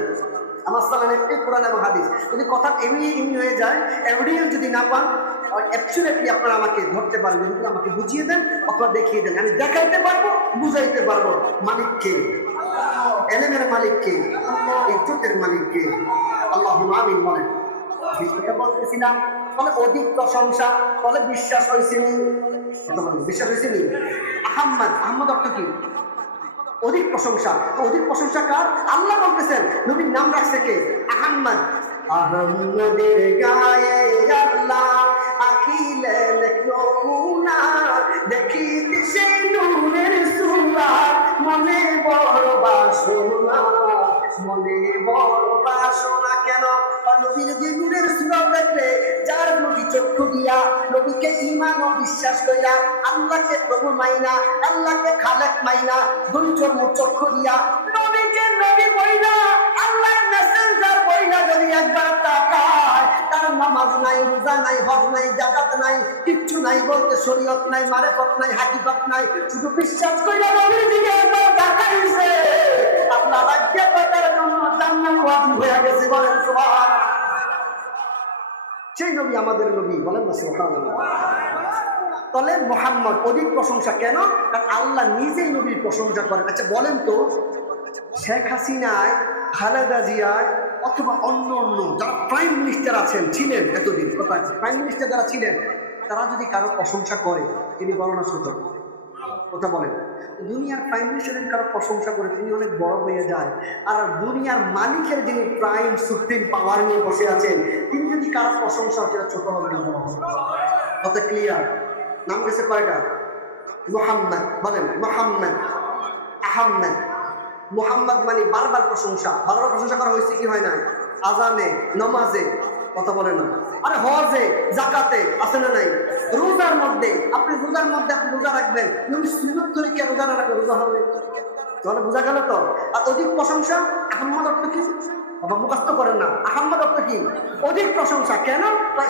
আমার সালান একটি কোরআন এবং হাদিস। যদি কথা এমনি এমনি হয়ে যায়, এভিডেন্স যদি না পান, অ্যাবসলিউটলি আপনারা আমাকে ধরতে পারবেন, যদি আমাকে বুঝিয়ে দেন অথবা দেখিয়ে দেন, আমি দেখাইতে পারবো, বুঝাইতে পারবো। মালিককে, এলেমের মালিককে, ইজ্জতের মালিককে। আল্লাহুম্মা আমিন বলেন। বিষয়টা বলতেছিলাম, বলে অধিক প্রশংসা, বলে বিশ্বাস হয়েছিল, বিশ্বাস হয়েছিল। আহম্মদ, আহম্মদ অর্থ কি? অধিক প্রশংসা। অধিক প্রশংসা কার? আল্লাহ বলতেছেন। নবীর নাম রাখছে কে? আহম্মদ। আহম্মদের গায়ে আল্লাহ আখিলে নমুনা, দেখিতে সেই নূরের সুরা, মনে বড় বাসনা, মনে বড় বাসনা। কেন? নবীর যে নূরের সুরা দেখলে, যার নবী চক্ষু দিয়া নবীকে ঈমান ও বিশ্বাস কইরা, আল্লাহকে প্রভু মাইনা, আল্লাহকে খালেক মাইনা, দুই চক্ষু দিয়া নবীকে নবী কইরা, আল্লাহর মেসেঞ্জার কইরা যদি একবার তাকায়, তার নামাজ নাই, রোজা নাই, হজ নাই, যাকাত নাই, কিচ্ছু নাই বলতে শরীয়ত নাই, মারেফত নাই, হাকিকত নাই, শুধু বিশ্বাস কইরা নবীর দিকে একবার তাকাইছে, আল্লাহ রাজ্যে তার জন্য জান্নাত ওয়াজিব হয়ে গেছে। বলেন সুবহানাল্লাহ। সেই নবী আমাদের নবী, বলেন না সুবহানাল্লাহ। তাহলে মুহাম্মদ অধিক প্রশংসা কেন? কারণ আল্লাহ নিজেই নবীর প্রশংসা করেন। আচ্ছা বলেন তো, শেখ হাসিনায়, খালেদা জিয়ায়, অথবা অন্য অন্য যারা প্রাইম মিনিস্টার আছেন, ছিলেন এতদিন, কথা আছে, প্রাইম মিনিস্টার যারা ছিলেন, তারা যদি কারো প্রশংসা করে, তিনি বর্ণনা শুনতে কথা বলেন। দুনিয়ার প্রাইম মিনিস্টারের কারো প্রশংসা করে তিনি অনেক বড় হয়ে যায়, আর দুনিয়ার মালিকের যিনি প্রাইম সুপ্রিম পাওয়ার নিয়ে বসে আছেন, তিনি যদি কারো প্রশংসা সেটা ছোট হবে না, বড় হবে। কথা ক্লিয়ার? নাম গেছে কয়টা? মুহাম্মদ। বলেন মুহাম্মদ, আহম্মদ। মুহাম্মদ মানে বারবার প্রশংসা। বারবার প্রশংসা করা হয়েছে কি হয় না? আজানে, নমাজে, কথা বলে না, আরে হজে, জাকাতে, আছে না নাই? রোজার মধ্যে, আপনি রোজার মধ্যে আপনি রোজা রাখবেন, নবী সুন্নাত তরিকা রোজা না রাখবেন, রোজা হবে? তাহলে বোঝা গেল তো। আর অধিক প্রশংসা, আহম্মদ অর্থ কি? বাবা মুখস্থ করেন না। আহম্মদ অর্থ কি? অধিক প্রশংসা। কেন?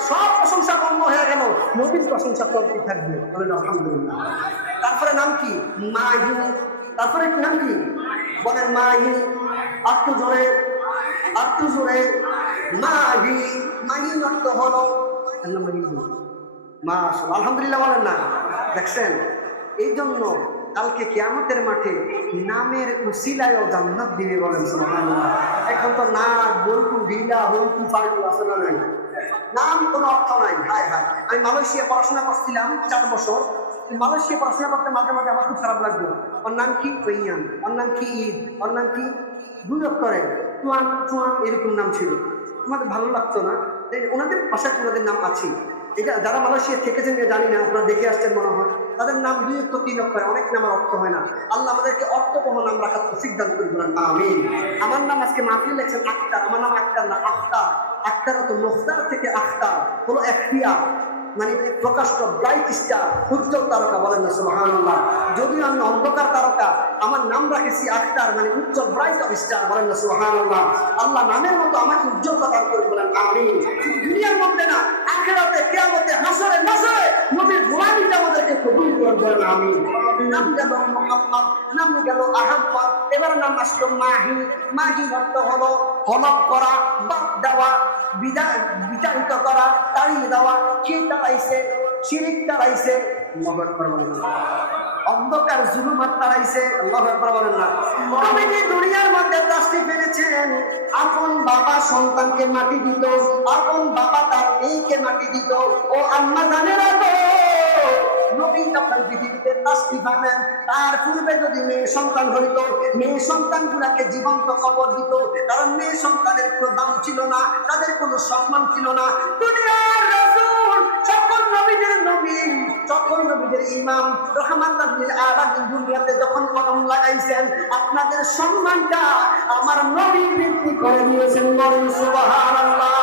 সব প্রশংসা বন্ধ হয়ে গেল, নবীর প্রশংসা চলতেই থাকবে। বলেন আলহামদুলিল্লাহ। তারপরে নাম কি? মাহি। তারপরে নাম কি? বলেন মাহি। একটু জোরে, একটু জোরে। মাহি। মাহি অর্থ হলো মাশাআল্লাহ, আলহামদুলিল্লাহ বলেন না। দেখছেন, এই জন্য কালকে কিয়ামতের মাঠে নামের উসিলায়ও জান্নাত দিবে। বলেন সুবহানাল্লাহ। এখন তো না বলতু ঢিলা বলতু পাল্টু আছে না নাই? নাম কোনো অর্থ নাই। হায় হায়, আমি মালয়েশিয়া পড়াশোনা করছিলাম 4 বছর। মালয়েশিয়া পড়াশোনা করতে মাঝে মাঝে আমার খুব খারাপ লাগলো। ওর নাম কি? কৈয়ান। ওর নাম কি? ঈদ। ওর নাম কি? 2 অক্ষরে চুয়ান চুয়ান, এরকম নাম ছিল। আমাদের ভালো লাগতো না। ওনাদের ভাষায় ওনাদের নাম আছে। এটা যারা মালয়েশিয়া থেকেছেন জানি না, আপনারা দেখে আসছেন মনে হয়, তাদের নাম 2 অক্ষর 3 অক্ষর, অনেক নামের অর্থ হয় না। আল্লাহ আমাদেরকে অর্থবহ নাম রাখার তৌফিক দান করে বলেন আমিন। আমার নাম আজকে মাহফিল লেখছেন আখতার, আমার নাম আখতার না, আখতার। আখতার হতো মুখতার থেকে আখতার হলো এখতিয়ার, মানে প্রকাশ্য ব্রাইট স্টার, উজ্জ্বল তারকা। বলেন না সুবহানাল্লাহ। যদিও আমি অন্ধকার তারকা, আমার নাম রাখেছি আখতার, মানে উজ্জ্বল ব্রাইট অফ স্টার। বলেন না সুবহানাল্লাহ। আল্লাহ নামের মতো আমাকে উজ্জ্বলতা দান করে বলেন আমিন। শুধু দুনিয়ার মধ্যে না, আখিরাতে, কিয়ামতে, হাসরে নাসরে নবীর গোলামিটা আমাদেরকে কবুল করে বলেন আমিন। নাম গেল মুহাম্মদ, নাম গেল আহমদ, এবার নাম আসলো মাহি। মাহি অর্থ হলো হলক করা, বাদ দেওয়া, বিতাড়িত করা, তাড়িয়ে দেওয়া। কি তাড়াইছে? শিরিক তাড়াইছে, আল্লাহু আকবার বলেন না। অন্ধকার জুলুমাত তাড়াইছে, আল্লাহু আকবার বলেন না। নবী যে দুনিয়ার মধ্যে তাশরীফ এনেছেন, আপন বাবা সন্তানকে মাটি দিত, আপন বাবা তার মেয়েকে মাটি দিত। ও আম্মা জানেরা গো, নবী যখন পৃথিবীতে তাশরীফ আনেন, তার পূর্বে যদি মেয়ে সন্তান হইত, মেয়ে সন্তানগুলাকে জীবন্ত কবর দিত, কারণ মেয়ে সন্তানের কোনো দাম ছিল না, তাদের কোনো সম্মান ছিল না। দুনিয়ার রাসূল, সকল নবীদের নবী, সকল নবীদের ইমাম, রাহমাতুল লিল আলামিন দুনিয়াতে যখন কদম লাগাইছেন, আপনাদের সম্মানটা আমার নবী বৃদ্ধি করে দিয়েছেন। বলেন সুবহানাল্লাহ।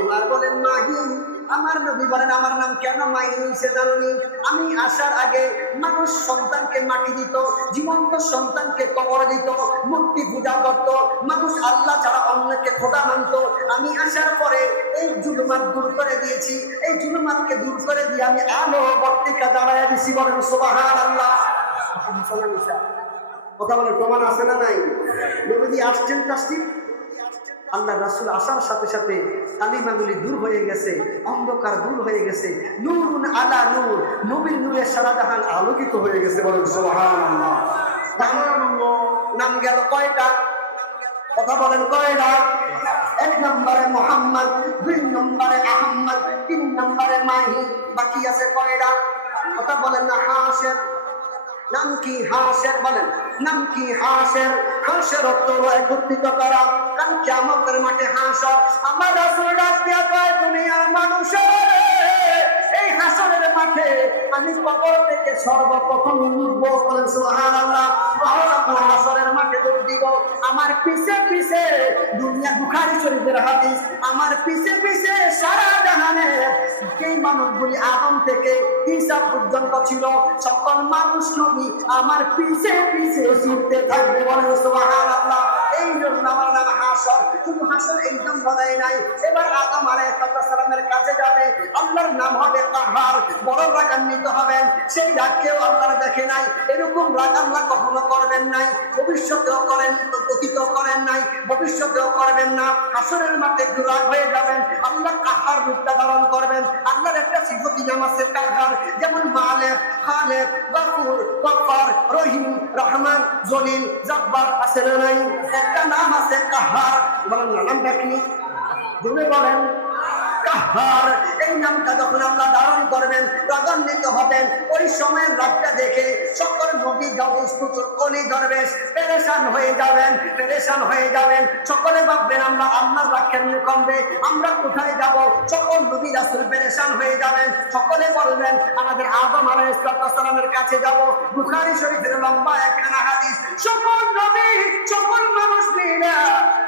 এবার বলেন মাহি। আমার নবী বলেন আমার নাম কেন মাই হয়েছে জানি? আমি আসার আগে মানুষ সন্তানকে মাটি দিত, জীবন্ত সন্তানকে কবর দিত, মূর্তি পূজা করত, মানুষ আল্লাহ ছাড়া অন্যকে খোদা মানত। আমি আসার পরে এই জুলুমাত দূর করে দিয়েছি, এই জুলুমাতকে দূর করে দিয়ে আমি আলো বর্তিকা দাঁড়ায় দিছি। বলেন সুবহানাল্লাহ। কথা বলে প্রমাণ আছে না নাই? নবীজি আসছেন তাসদিক। আল্লাহ রাসূল আসার সাথে সাথে কালিমাগুলি দূর হয়ে গেছে, অন্ধকার দূর হয়ে গেছে, নূরুন আলা নূর, নবীর নূরে সারা জাহান আলোকিত হয়ে গেছে। বলেন সুবহানাল্লাহ। নাম গেল কয়টা? কথা বলেন কয়টা? 1 নম্বরে মুহাম্মদ, 2 নম্বরে আহমদ, 3 নম্বরে মাহি, বাকি আছে কয়টা? কথা বলেন না। হাসের নাম কি? হাসের বলেন নাম কি? হাসের। হাসের অর্থ হলো একত্রিত করা। কাল কিয়ামতের মাঠে হাসর। আমার রাসূল ডাক দিয়া কয় দুনিয়ার মানুষের এই হাসরের মাঠে আমি কবর থেকে সর্বপ্রথম উঠব। বলেন সুবহানাল্লাহ। হাসরের মাঠে দৌড় দিব। আমার পিছে পিছে দুনিয়া, বুখারী শরীফের হাদিস, আমার পিছে পিছে সারা জাহানের যেই মানুষগুলি আদম থেকে ঈসা পর্যন্ত ছিল সকল মানুষ নবী আমার পিছে পিছে ছুটতে থাকবে। বলেন সুবহানাল্লাহ। এই জন্য আমার নাম হাসর। শুধু হাসর এই জন্য বলাই নাই, এবার আদম আলাইহিস সালামের কাছে যাবে, আল্লাহর নাম হবে কাহার, বড় রাগান্বিত হবেন। সেই রাগ কেউ আল্লাহর দেখে নাই, এরকম রাগ আল্লাহ কখনো করবেন নাই, ভবিষ্যতেও করেন, অতীতেও করেন নাই, ভবিষ্যতেও করবেন না। হাসরের মাঠে একটু রাগ হয়ে যাবেন, আল্লাহ কাহার রূপটা ধারণ করবেন। আল্লাহর একটা সিফতি নাম আছে কাহার, যেমন মালিক, খালিক, গফুর, গফফার, রহিম, রহমান, জলিল, জব্বার আছে না নাই? একটা নাম আছে কাহার। বলেন না, নামটা কি? জুড়ে বলেন কাহার। এই নামটা যখন আল্লাহ ধারণ করবেন, রাগান্বিত হবেন, ওই সময়ের রাগটা দেখে সকল নবী, গাউস, কুতুব, ওলি, দরবেশ পেরেশান হয়ে যাবেন, পেরেশান হয়ে যাবেন। সকলে ভাববেন আমরা আল্লাহর রাগ কেমনে কমবে, আমরা কোথায় যাব? সকল নবী রাসূল পেরেশান হয়ে যাবেন। সকলে বলবেন আমাদের আদম আলাইহিস সালামের কাছে যাব। বুখারী শরীফের লম্বা একখানা হাদিস, সকল নবী, সকল মানুষ মিলে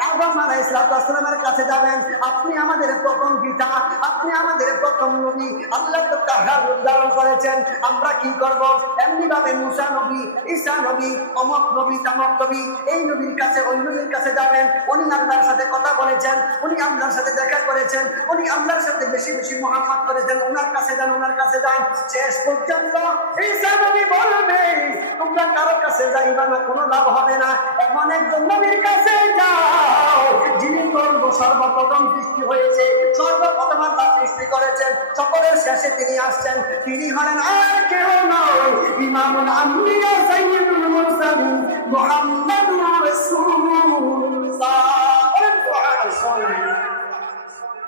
আদম আলাইহিস সালামের কাছে যাবেন। আপনি আমাদের প্রথম পিতা, আপনি আমাদের প্রথম নবী, আল্লাহ তো কাহার রূপ ধারণ করেছেন, আমরা কি করব? এমনি ভাবে মুসা নবী, ঈসা নবী, অমুক নবী, তামুক নবী, এই নবীর কাছে ওই নবীর কাছে যাবেন। উনি আল্লাহর সাথে কথা বলেছেন, উনি আল্লাহর সাথে দেখা করেছেন, উনি আল্লাহর সাথে বেশি বেশি মুহাব্বত করেছেন, ওনার কাছে যান, ওনার কাছে যান। শেষ পর্যন্ত ঈসা নবী বলবে তোমরা কারো কাছে যাইবা না, কোনো লাভ হবে না, এমন একজন নবীর কাছে যাও যিনি সর্বপ্রথম সৃষ্টি হয়েছে, সর্বপ্রথম আল্লাহ সৃষ্টি করেছেন, সকলের শেষে তিনি আসছেন। তিনি হলেন আর কেউ নয়, ইমামুল আম্বিয়া সাইয়্যিদুল মুরসালিন মুহাম্মাদুর রাসূলুল্লাহ।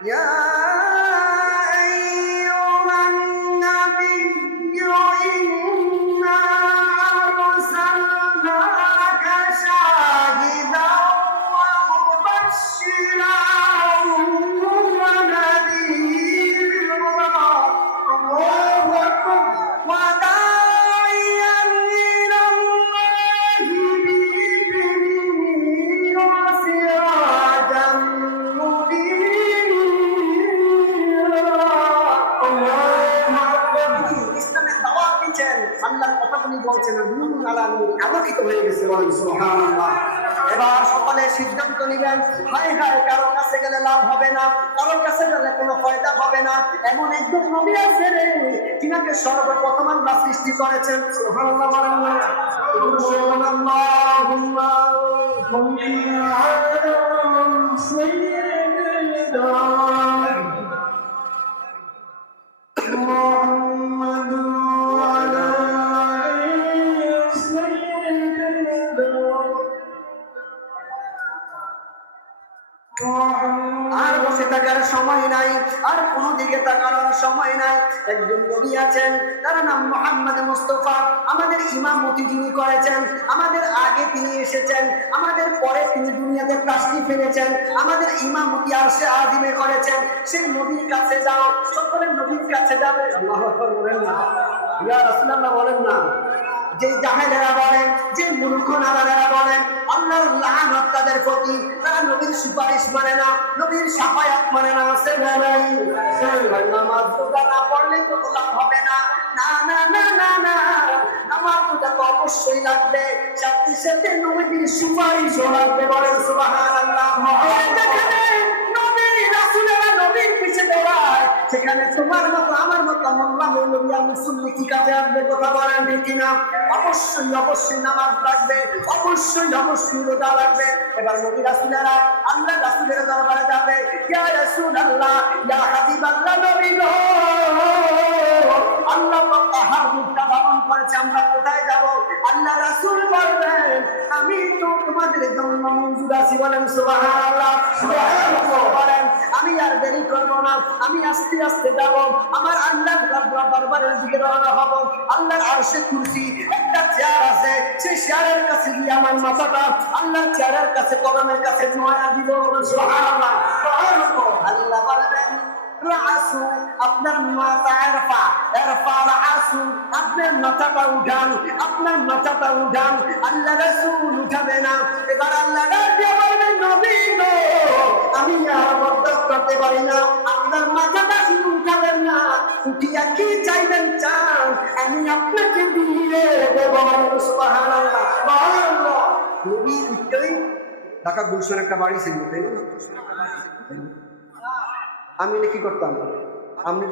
ইয়া আইয়ুহান নাবিয়্যু ইন্না আরসালনাকা শাহিদান ওয়া মুবাশশিরান ওয়া নাযীরা ওয়া দা'iyan ইলাল্লাহি বিইذনিহি ওয়া সিরাজাম ইসলামের দাওয়াত দিচ্ছেন, আল্লাহর কথাগুলি বলছেন, নূরুন আলা নূর, আলোকিত হয়ে গেছে। বলেন সুবহানাল্লাহ। এবার সকলে সিদ্ধান্ত নেবেন, হায় হায় কারো কাছে গেলে লাভ হবে না, কারো কাছে গেলে কোনো ফায়দা হবে না, এমন একজন নবী আছে রে যিনাকে সর্বপ্রথম আল্লাহ সৃষ্টি করেছেন। সুবহানাল্লাহ বলেন না? সুবহানাল্লাহুম্মা সাল্লি আলা সাইয়্যিদিনা মুহাম্মাদ ওয়া আলা আলি সাইয়্যিদিনা। আর বসে থাকার সময় নাই, আর কোন দিকে তাকানোর সময় নাই। একজন নবী আছেন, তার নাম মুহাম্মদ মুস্তাফা। আমাদের ইমামতি যিনি করেছেন, আমাদের আগে তিনি এসেছেন, আমাদের পরে তিনি দুনিয়াতে তাশরীফ এনেছেন, আমাদের ইমামতি আরশে আজিমে করেছেন। সেই নবীর কাছে যাও, সকলের নবীর কাছে যাবে। আল্লাহু আকবার বলেন না, ইয়া রাসূলুল্লাহ বলেন না। যে জাহেলেরা বলেন, যে মূর্খ নাদারেরা বলেন আল্লাহর লানত তাদের প্রতি, তারা নবীর সুপারিশ মানে না, নবীর সাফায়াত মানে না, আছে না নাই? নামাজ রোজা না পড়লে কোনো লাভ হবে না, না না না না না, নামাজ রোজা তো অবশ্যই লাগবে, সাথে সাথে নবীর সুপারিশও লাগবে, বলেন সুবহানাল্লাহ। যেখানে নবীর রাসূলেরা নবীর পিছে দৌড়ায়, সেখানে তোমার মতো আমার মতো মোল্লা মৌলবী আর মুসল্লি কি কাজে আসবে? কথা বলেন ঠিক কিনা? অবশ্যই অবশ্যই নামাজ লাগবে, অবশ্যই অবশ্যই রোজা লাগবে। এবার নবী রাসূলেরা আল্লাহ রাসূলের দরবারে যাবে, ইয়া রাসূলুল্লাহ, ইয়া হাবিবাল্লাহ, নবী গো, আল্লাহ পাক তাহার মুখটা বারণ করেছে, আমরা কোথায় যাব? আল্লাহ রাসূল বলবেন, আমি তো তোমাদের জন্য মঞ্জুর আছি, বলেন সুবহানাল্লাহ। সুবহানাল্লাহ বলেন, আমি আর দেরি করব না, আমি আস্তে আস্তে যাব, আমার আল্লাহর দরবারের দিকে রওনা হব। আল্লাহর আরশে কুরসি একটা চেয়ার আছে, সেই চেয়ারের কাছে গিয়ে আমার মাথাটা আল্লাহর চেয়ারের কাছে, কদমের কাছে নোয়া দিব, সুবহানাল্লাহ। আল্লাহ বলবেন, রাসু, আপনার মাথা এরফা এরফা, রাসু, আপনার মাথাটা উঠান, আপনার মাথাটা উঠান। আল্লাহ রাসূল উঠাবে না। এবার আল্লাহ রাসূল বলবেন, নবী গো, আমি আর বরদাস্ত করতে পারি না, আপনার মাথাটা শুধু উঠাবেন না, উঠিয়া কি চাইবেন চান, আমি আপনাকে দিয়ে দেব, সুবহানাল্লাহ। সুবহানাল্লাহ। নবী উঠতেই ঢাকা গুলশান একটা বাড়ি ছিল, তাই না? আমি কি করতাম? আমি